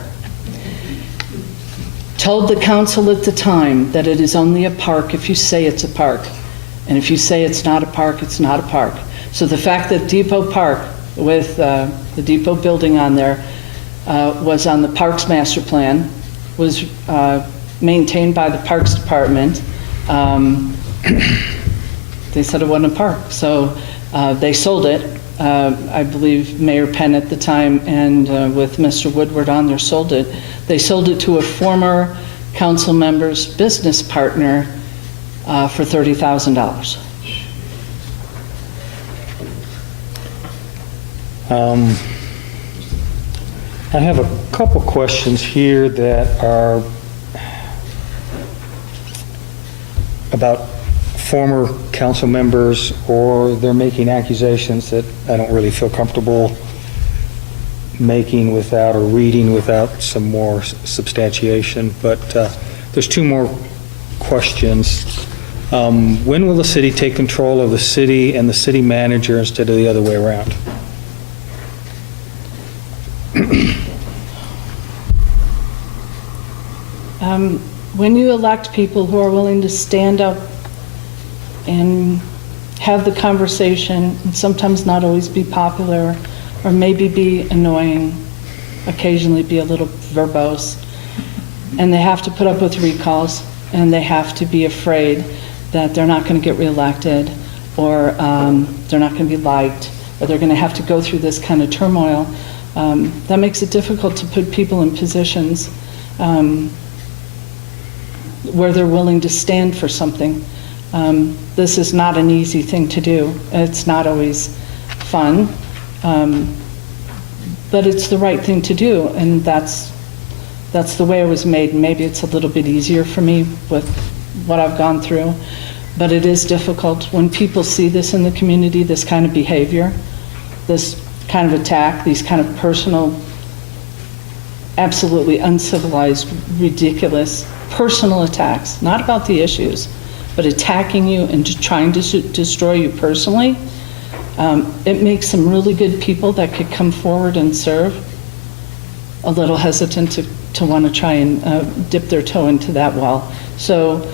told the council at the time that it is only a park if you say it's a park. And if you say it's not a park, it's not a park. So the fact that Depot Park, with the Depot building on there, was on the Parks Master Plan, was maintained by the Parks Department, they said it wasn't a park. So they sold it. I believe Mayor Penn at the time and with Mr. Woodward on there sold it. They sold it to a former council member's business partner for $30,000. I have a couple questions here that are about former council members, or they're making accusations that I don't really feel comfortable making without, or reading without some more substantiation. But there's 2 more questions. When will the city take control of the city and the city manager instead of the other way around? When you elect people who are willing to stand up and have the conversation, and sometimes not always be popular, or maybe be annoying, occasionally be a little verbose, and they have to put up with recalls, and they have to be afraid that they're not going to get reelected, or they're not going to be liked, or they're going to have to go through this kind of turmoil, that makes it difficult to put people in positions where they're willing to stand for something. This is not an easy thing to do. It's not always fun, but it's the right thing to do, and that's the way it was made. Maybe it's a little bit easier for me with what I've gone through, but it is difficult when people see this in the community, this kind of behavior, this kind of attack, these kind of personal, absolutely uncivilized, ridiculous personal attacks, not about the issues, but attacking you and just trying to destroy you personally. It makes some really good people that could come forward and serve a little hesitant to want to try and dip their toe into that well. So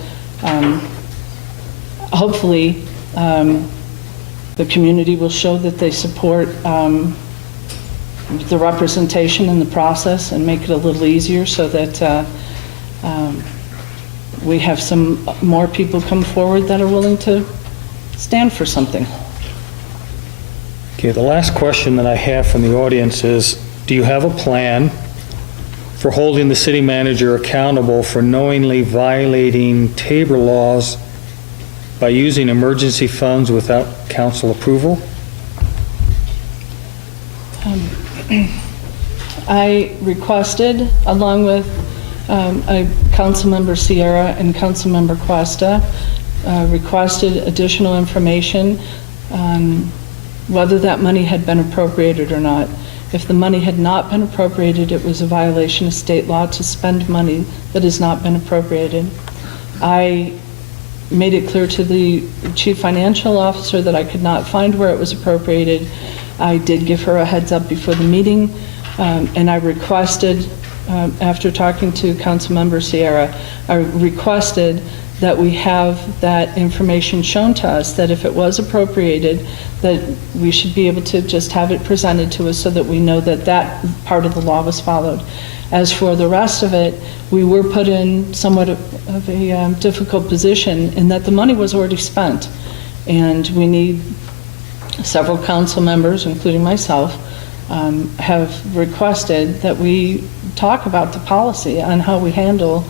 hopefully the community will show that they support the representation in the process and make it a little easier so that we have some more people come forward that are willing to stand for something. Okay, the last question that I have from the audience is, do you have a plan for holding the city manager accountable for knowingly violating Tabor laws by using emergency funds without council approval? I requested, along with Councilmember Sierra and Councilmember Cuesta, requested additional information on whether that money had been appropriated or not. If the money had not been appropriated, it was a violation of state law to spend money that has not been appropriated. I made it clear to the chief financial officer that I could not find where it was appropriated. I did give her a heads up before the meeting, and I requested, after talking to Councilmember Sierra, I requested that we have that information shown to us, that if it was appropriated, that we should be able to just have it presented to us so that we know that that part of the law was followed. As for the rest of it, we were put in somewhat of a difficult position in that the money was already spent. And we need, several council members, including myself, have requested that we talk about the policy on how we handle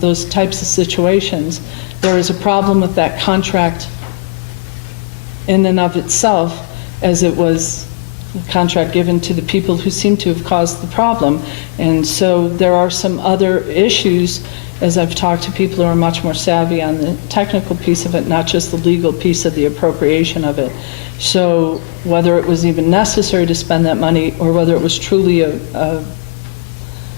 those types of situations. There is a problem with that contract in and of itself, as it was a contract given to the people who seem to have caused the problem. And so there are some other issues, as I've talked to people who are much more savvy on the technical piece of it, not just the legal piece of the appropriation of it. So whether it was even necessary to spend that money or whether it was truly an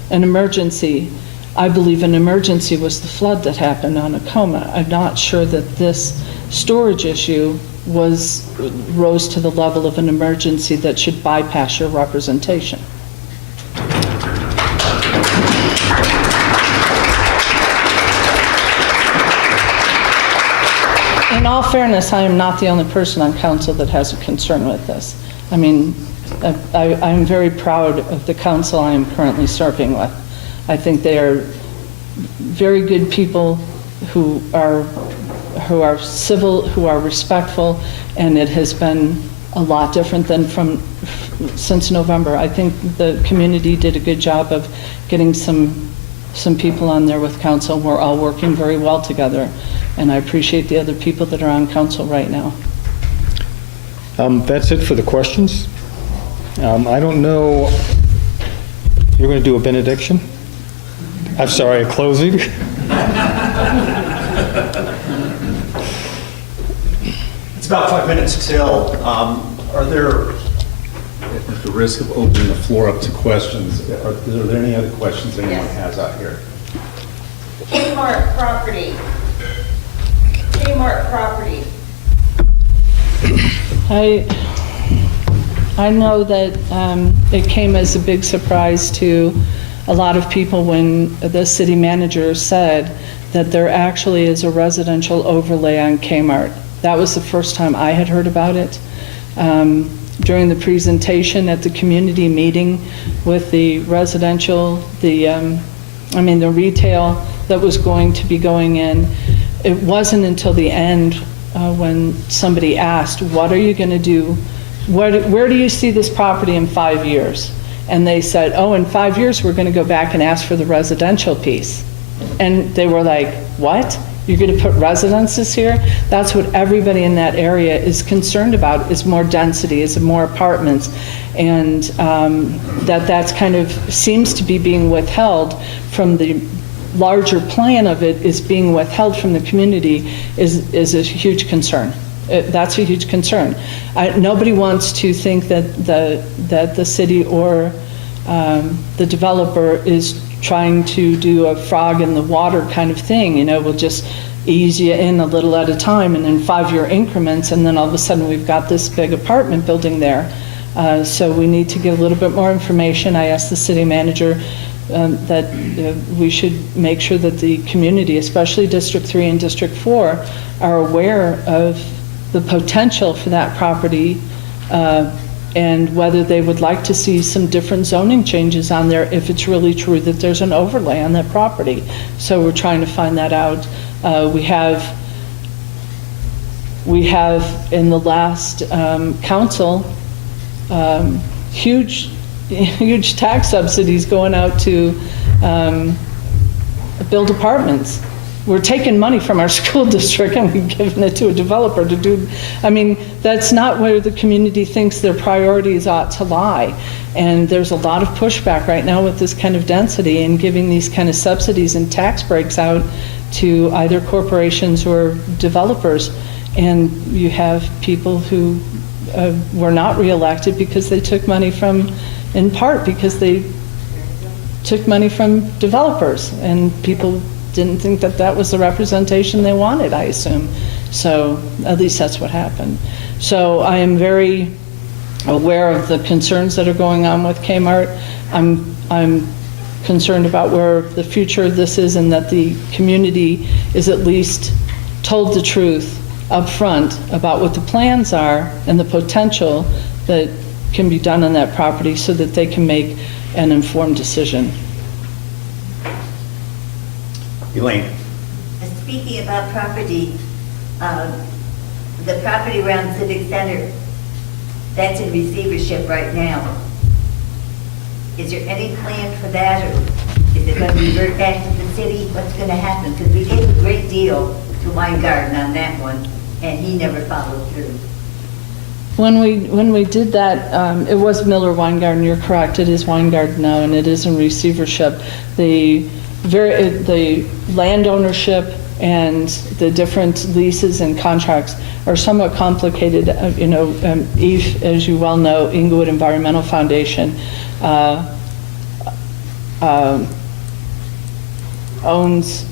emergency, I believe an emergency was the flood that happened on Acoma. I'm not sure that this storage issue rose to the level of an emergency that should bypass your representation. In all fairness, I am not the only person on council that has a concern with this. I mean, I'm very proud of the council I am currently serving with. I think they are very good people who are civil, who are respectful, and it has been a lot different than since November. I think the community did a good job of getting some people on there with council. We're all working very well together, and I appreciate the other people that are on council right now. That's it for the questions. I don't know, you're going to do a benediction? I'm sorry, a closing? It's about 5 minutes till. Are there, at the risk of opening the floor up to questions, are there any other questions anyone has out here? Kmart property. Kmart property. I know that it came as a big surprise to a lot of people when the city manager said that there actually is a residential overlay on Kmart. That was the first time I had heard about it. During the presentation at the community meeting with the residential, the retail that was going to be going in, it wasn't until the end when somebody asked, what are you going to do? Where do you see this property in 5 years? And they said, oh, in 5 years, we're going to go back and ask for the residential piece. And they were like, what? You're going to put residences here? That's what everybody in that area is concerned about, is more density, is more apartments. And that's kind of seems to be being withheld from the larger plan of it, is being withheld from the community is a huge concern. That's a huge concern. Nobody wants to think that the city or the developer is trying to do a frog in the water kind of thing. You know, we'll just ease you in a little at a time and in 5-year increments, and then all of a sudden we've got this big apartment building there. So we need to get a little bit more information. I asked the city manager that we should make sure that the community, especially District 3 and District 4, are aware of the potential for that property and whether they would like to see some different zoning changes on there if it's really true that there's an overlay on that property. So we're trying to find that out. We have in the last council huge tax subsidies going out to build apartments. We're taking money from our school district and we're giving it to a developer to do. I mean, that's not where the community thinks their priorities ought to lie. And there's a lot of pushback right now with this kind of density and giving these kind of subsidies and tax breaks out to either corporations or developers. And you have people who were not reelected because they took money in part because they took money from developers, and people didn't think that that was the representation they wanted, I assume. So at least that's what happened. So I am very aware of the concerns that are going on with Kmart. I'm concerned about where the future of this is, and that the community is at least told the truth up front about what the plans are and the potential that can be done on that property so that they can make an informed decision. Elaine? Speaking about property, the property around Civic Center, that's in receivership right now. Is there any plan for that, or is it going to revert back to the city? What's going to happen? Because we gave a great deal to Weingarten on that one, and he never followed through. When we did that, it was Miller Weingarten, you're correct, it is Weingarten now, and it is in receivership. The land ownership and the different leases and contracts are somewhat complicated. Eve, as you well know, Englewood Environmental Foundation owns.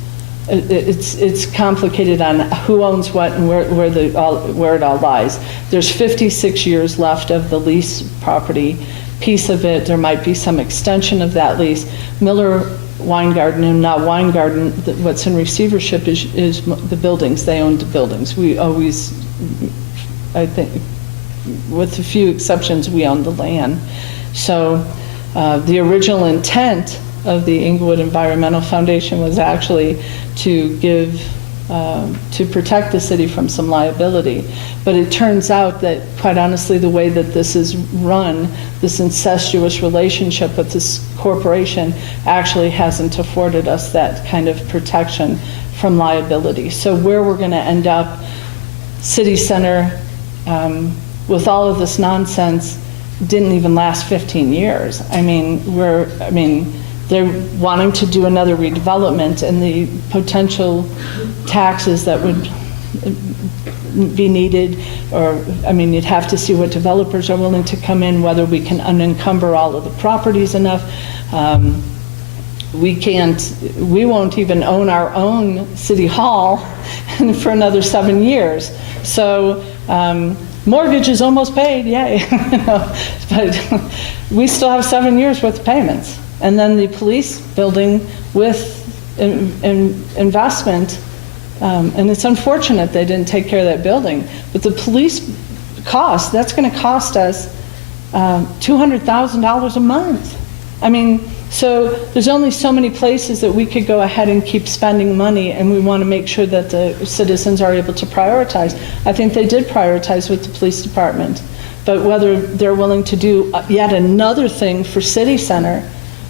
It's complicated on who owns what and where it all lies. There's 56 years left of the lease property piece of it. There might be some extension of that lease. Miller Weingarten, and now Weingarten, what's in receivership is the buildings. They own the buildings. We always, I think, with a few exceptions, we own the land. So the original intent of the Englewood Environmental Foundation was actually to to protect the city from some liability. But it turns out that, quite honestly, the way that this is run, this incestuous relationship with this corporation actually hasn't afforded us that kind of protection from liability. So where we're going to end up, City Center, with all of this nonsense, didn't even last 15 years. They're wanting to do another redevelopment, and the potential taxes that would be needed, you'd have to see what developers are willing to come in, whether we can unencumber all of the properties enough. We won't even own our own city hall for another 7 years. So mortgage is almost paid, yay. But we still have 7 years worth of payments. And then the police building with investment, and it's unfortunate they didn't take care of that building, but the police cost, that's going to cost us $200,000 a month. So there's only so many places that we could go ahead and keep spending money, and we want to make sure that the citizens are able to prioritize. I think they did prioritize with the police department, but whether they're willing to do yet another thing for City Center,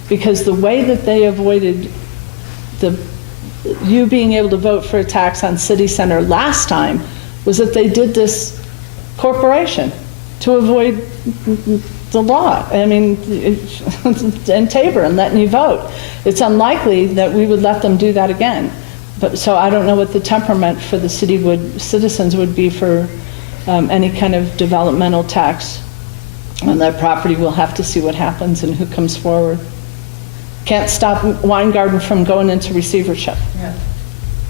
because the way that they avoided you being able to vote for a tax on City Center last time was that they did this corporation to avoid the law. And Tabor and letting you vote. It's unlikely that we would let them do that again. But so I don't know what the temperament for the citizens would be for any kind of developmental tax on that property. We'll have to see what happens and who comes forward. Can't stop Weingarten from going into receivership. Yeah.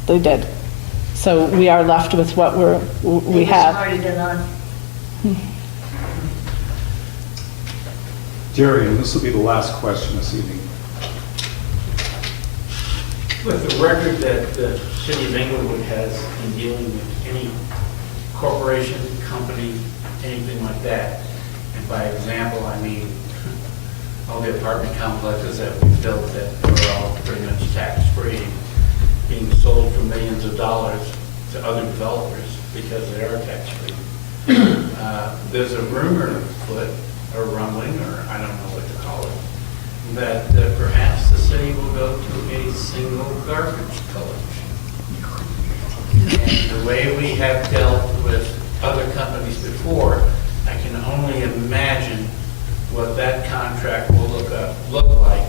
They did. So we are left with what we have. Smarter than us. Jerry, and this will be the last question this evening. With the record that the city of Englewood has in dealing with any corporation, company, anything like that, and by example, I mean all the apartment complexes that we've built that are all pretty much tax-free, being sold for millions of dollars to other developers because they are tax-free. There's a rumor afoot, or rumbling, or I don't know what to call it, that perhaps the city will go to a single garbage collection. And the way we have dealt with other companies before, I can only imagine what that contract will look like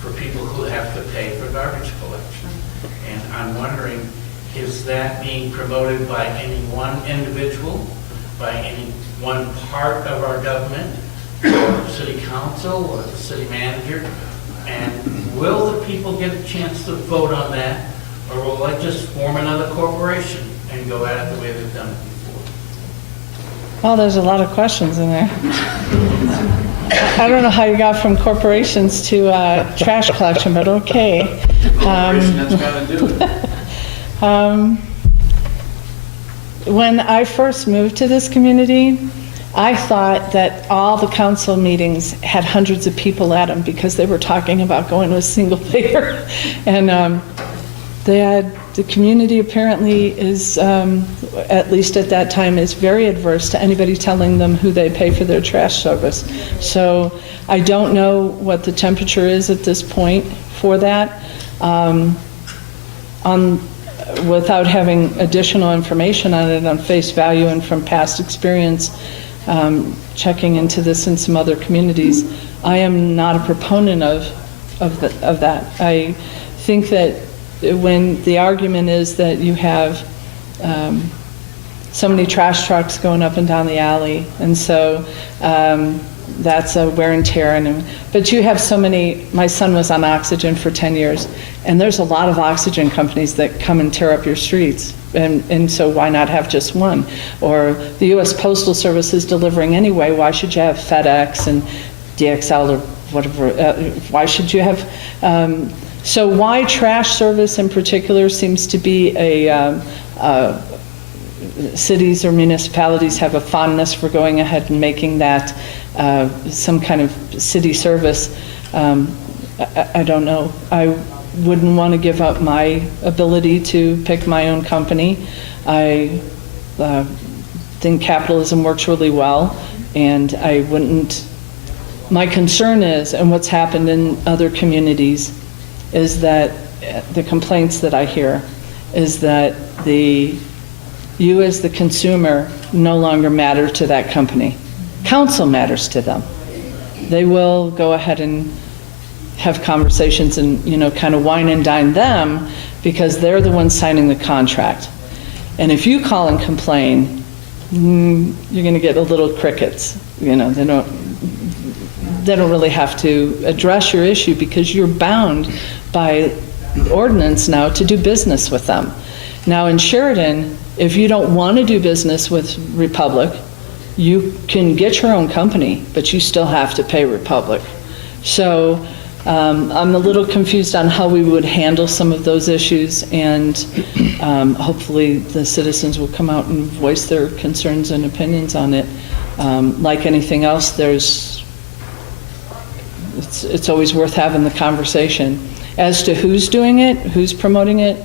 for people who have to pay for garbage collection. And I'm wondering, is that being promoted by any one individual, by any one part of our government, or city council, or the city manager? And will the people get a chance to vote on that, or will they just form another corporation and go at it the way they've done it before? Well, there's a lot of questions in there. I don't know how you got from corporations to trash collection, but okay. Corporation, that's got to do it. When I first moved to this community, I thought that all the council meetings had hundreds of people at them because they were talking about going to a single payer. And the community apparently is, at least at that time, is very adverse to anybody telling them who they pay for their trash service. So I don't know what the temperature is at this point for that. Without having additional information on it on face value and from past experience, checking into this in some other communities, I am not a proponent of that. I think that when the argument is that you have so many trash trucks going up and down the alley, and so that's a wear and tear. But you have so many, my son was on oxygen for 10 years, and there's a lot of oxygen companies that come and tear up your streets. And so why not have just one? Or the U.S. Postal Service is delivering anyway. Why should you have FedEx and DXL or whatever? Why should you have? So why trash service in particular seems to be cities or municipalities have a fondness for going ahead and making that some kind of city service. I don't know. I wouldn't want to give up my ability to pick my own company. I think capitalism works really well, and I wouldn't. My concern is, and what's happened in other communities, is that the complaints that I hear is that you as the consumer no longer matter to that company. Council matters to them. They will go ahead and have conversations and, kind of wine and dine them because they're the ones signing the contract. And if you call and complain, you're going to get a little crickets. They don't really have to address your issue because you're bound by ordinance now to do business with them. Now in Sheridan, if you don't want to do business with Republic, you can get your own company, but you still have to pay Republic. So I'm a little confused on how we would handle some of those issues, and hopefully the citizens will come out and voice their concerns and opinions on it. Like anything else, it's always worth having the conversation. As to who's doing it, who's promoting it,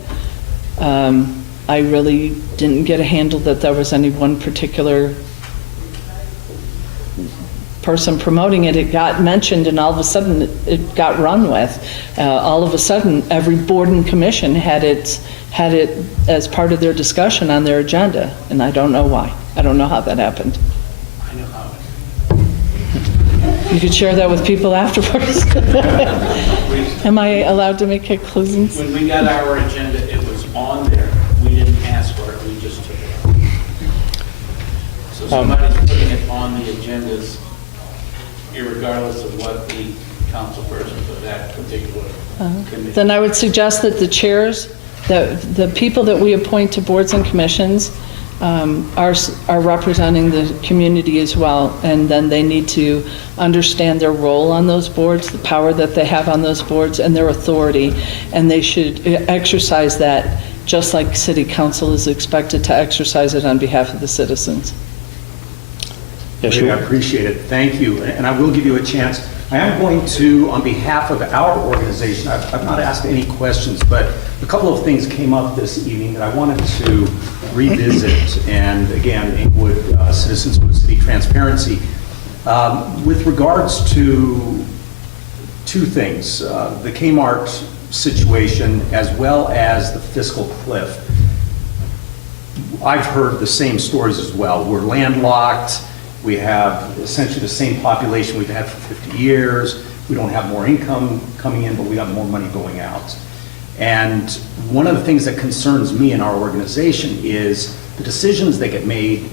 I really didn't get a handle that there was any one particular person promoting it. It got mentioned, and all of a sudden it got run with. All of a sudden, every board and commission had it as part of their discussion on their agenda, and I don't know why. I don't know how that happened. I know how. You could share that with people afterwards. Am I allowed to make a closing? When we got our agenda, it was on there. We didn't ask for it, we just took it out. So somebody's putting it on the agendas, irregardless of what the council person for that particular committee. Then I would suggest that the chairs, the people that we appoint to boards and commissions are representing the community as well, and then they need to understand their role on those boards, the power that they have on those boards, and their authority, and they should exercise that just like city council is expected to exercise it on behalf of the citizens. Yes, I appreciate it. Thank you. And I will give you a chance. I am going to, on behalf of our organization, I've not asked any questions, but a couple of things came up this evening that I wanted to revisit. And again, Englewood Citizens with City Transparency. With regards to two things, the Kmart situation as well as the fiscal cliff. I've heard the same stories as well. We're landlocked. We have essentially the same population we've had for 50 years. We don't have more income coming in, but we got more money going out. And one of the things that concerns me in our organization is the decisions that get made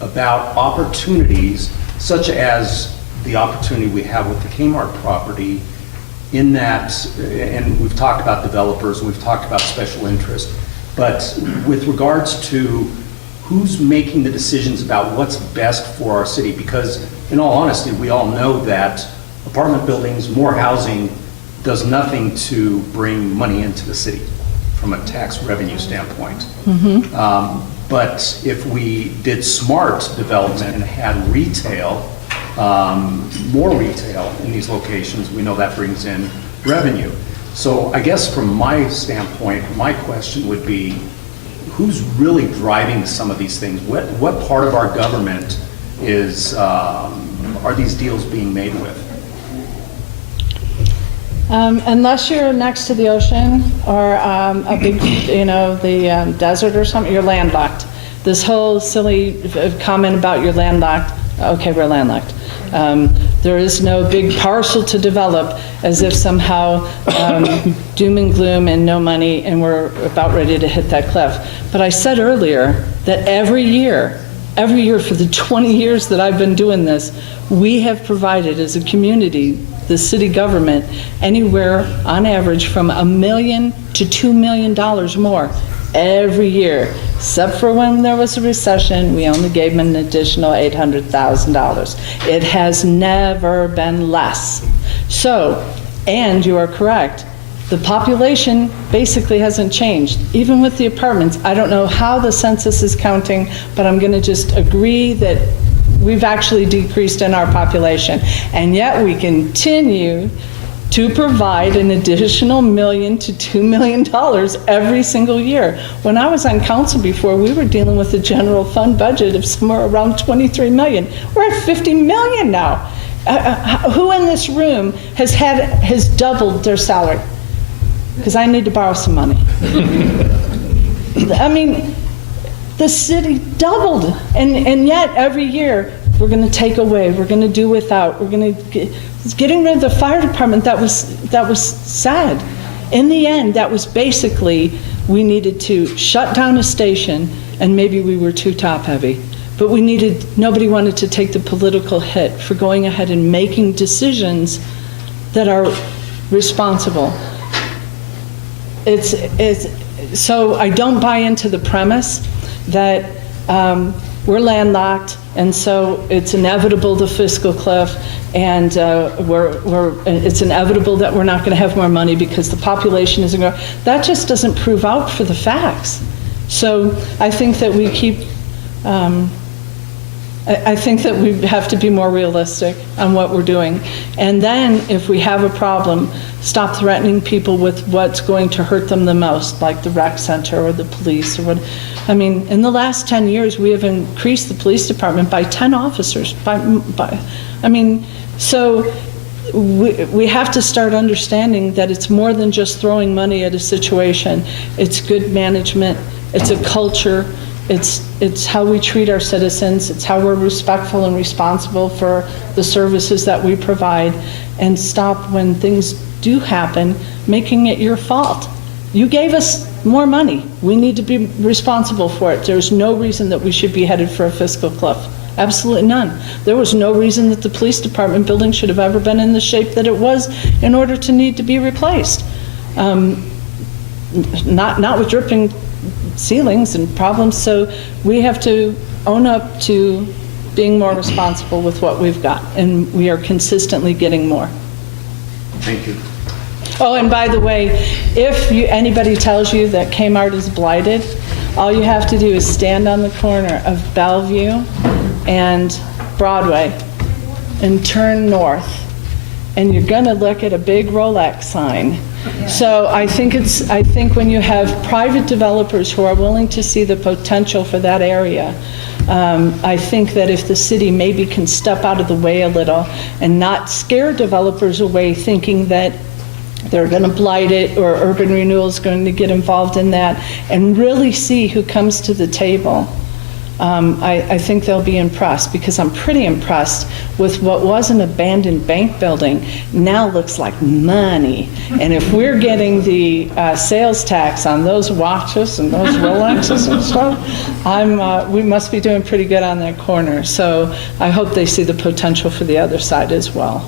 about opportunities, such as the opportunity we have with the Kmart property, in that, and we've talked about developers, and we've talked about special interest, but with regards to who's making the decisions about what's best for our city? Because in all honesty, we all know that apartment buildings, more housing, does nothing to bring money into the city from a tax revenue standpoint. But if we did smart development and had retail, more retail in these locations, we know that brings in revenue. So I guess from my standpoint, my question would be, who's really driving some of these things? What part of our government is, are these deals being made with? Unless you're next to the ocean or a big, the desert or something, you're landlocked. This whole silly comment about you're landlocked, okay, we're landlocked. There is no big parcel to develop as if somehow doom and gloom and no money and we're about ready to hit that cliff. But I said earlier that every year for the 20 years that I've been doing this, we have provided as a community, the city government, anywhere on average from $1 million to $2 million more every year. Except for when there was a recession, we only gave them an additional $800,000. It has never been less. So, and you are correct, the population basically hasn't changed. Even with the apartments, I don't know how the census is counting, but I'm going to just agree that we've actually decreased in our population. And yet we continue to provide an additional $1 million to $2 million every single year. When I was on council before, we were dealing with a general fund budget of somewhere around $23 million. We're at $50 million now. Who in this room has doubled their salary? Because I need to borrow some money. I mean, the city doubled, and yet every year we're going to take away, we're going to do without, we're going to getting rid of the fire department. That was sad. In the end, that was basically we needed to shut down a station, and maybe we were too top heavy, but nobody wanted to take the political hit for going ahead and making decisions that are responsible. So I don't buy into the premise that we're landlocked, and so it's inevitable the fiscal cliff, and it's inevitable that we're not going to have more money because the population isn't growing. That just doesn't prove out for the facts. So I think that we keep. I think that we have to be more realistic on what we're doing. And then if we have a problem, stop threatening people with what's going to hurt them the most, like the rec center or the police or what. I mean, in the last 10 years, we have increased the police department by 10 officers. So we have to start understanding that it's more than just throwing money at a situation. It's good management. It's a culture. It's how we treat our citizens. It's how we're respectful and responsible for the services that we provide, and stop when things do happen making it your fault. You gave us more money. We need to be responsible for it. There's no reason that we should be headed for a fiscal cliff. Absolutely none. There was no reason that the police department building should have ever been in the shape that it was in order to need to be replaced. Not with dripping ceilings and problems. So we have to own up to being more responsible with what we've got, and we are consistently getting more. Thank you. Oh, and by the way, if anybody tells you that Kmart is blighted, all you have to do is stand on the corner of Bellevue and Broadway and turn north, and you're going to look at a big Rolex sign. So I think when you have private developers who are willing to see the potential for that area, I think that if the city maybe can step out of the way a little and not scare developers away thinking that they're going to blight it or urban renewal is going to get involved in that, and really see who comes to the table, I think they'll be impressed, because I'm pretty impressed with what was an abandoned bank building now looks like money. And if we're getting the sales tax on those watches and those Rolexes and stuff, we must be doing pretty good on that corner. So I hope they see the potential for the other side as well.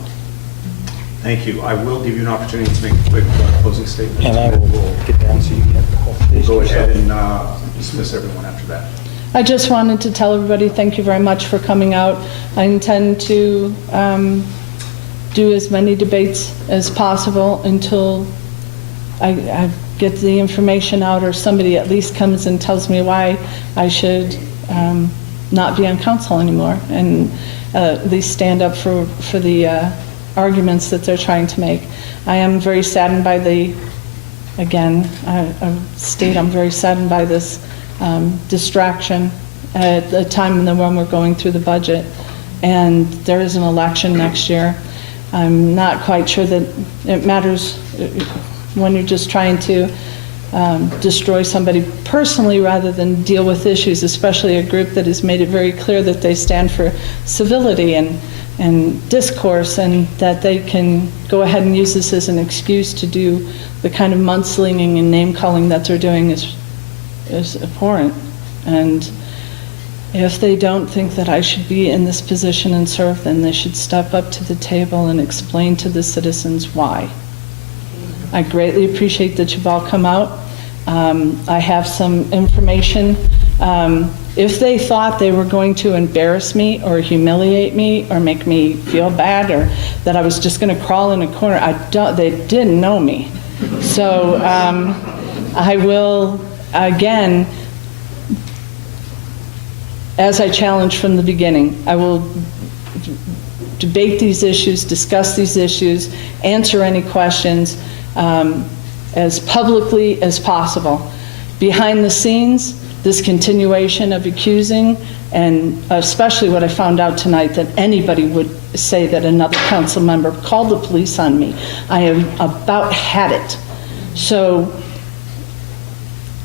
Thank you. I will give you an opportunity to make a quick closing statement. And I will get down so you can have the whole We'll stage go yourself. ahead and dismiss everyone after that. I just wanted to tell everybody, thank you very much for coming out. I intend to do as many debates as possible until I get the information out, or somebody at least comes and tells me why I should not be on council anymore, and at least stand up for the arguments that they're trying to make. I am very saddened by I'm very saddened by this distraction at the time when we're going through the budget, and there is an election next year. I'm not quite sure that it matters when you're just trying to destroy somebody personally rather than deal with issues, especially a group that has made it very clear that they stand for civility and discourse, and that they can go ahead and use this as an excuse to do the kind of mudslinging and name-calling that they're doing is abhorrent. And if they don't think that I should be in this position and serve, then they should step up to the table and explain to the citizens why. I greatly appreciate that you've all come out. I have some information. If they thought they were going to embarrass me or humiliate me or make me feel bad, or that I was just going to crawl in a corner, they didn't know me. So I will, again, as I challenged from the beginning, I will debate these issues, discuss these issues, answer any questions as publicly as possible. Behind the scenes, this continuation of accusing, and especially what I found out tonight, that anybody would say that another council member called the police on me. I have about had it. So,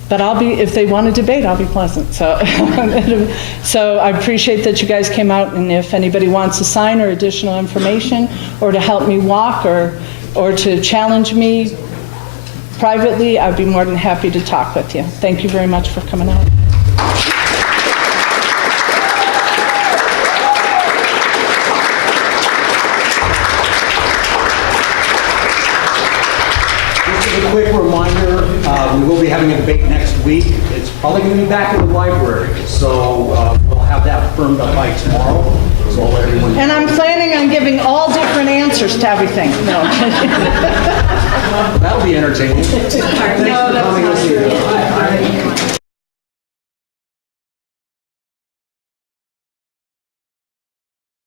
but if they want to debate, I'll be pleasant. So, so I appreciate that you guys came out, and if anybody wants a sign or additional information, or to help me walk, or to challenge me privately, I'd be more than happy to talk with you. Thank you very much for coming out. Just as a quick reminder, we will be having a debate next week. It's probably going to be back in the library, so we'll have that firmed up by tomorrow. So I'll let everyone know. And I'm planning on giving all different answers to everything. No. That'll be entertaining. No, that's not true.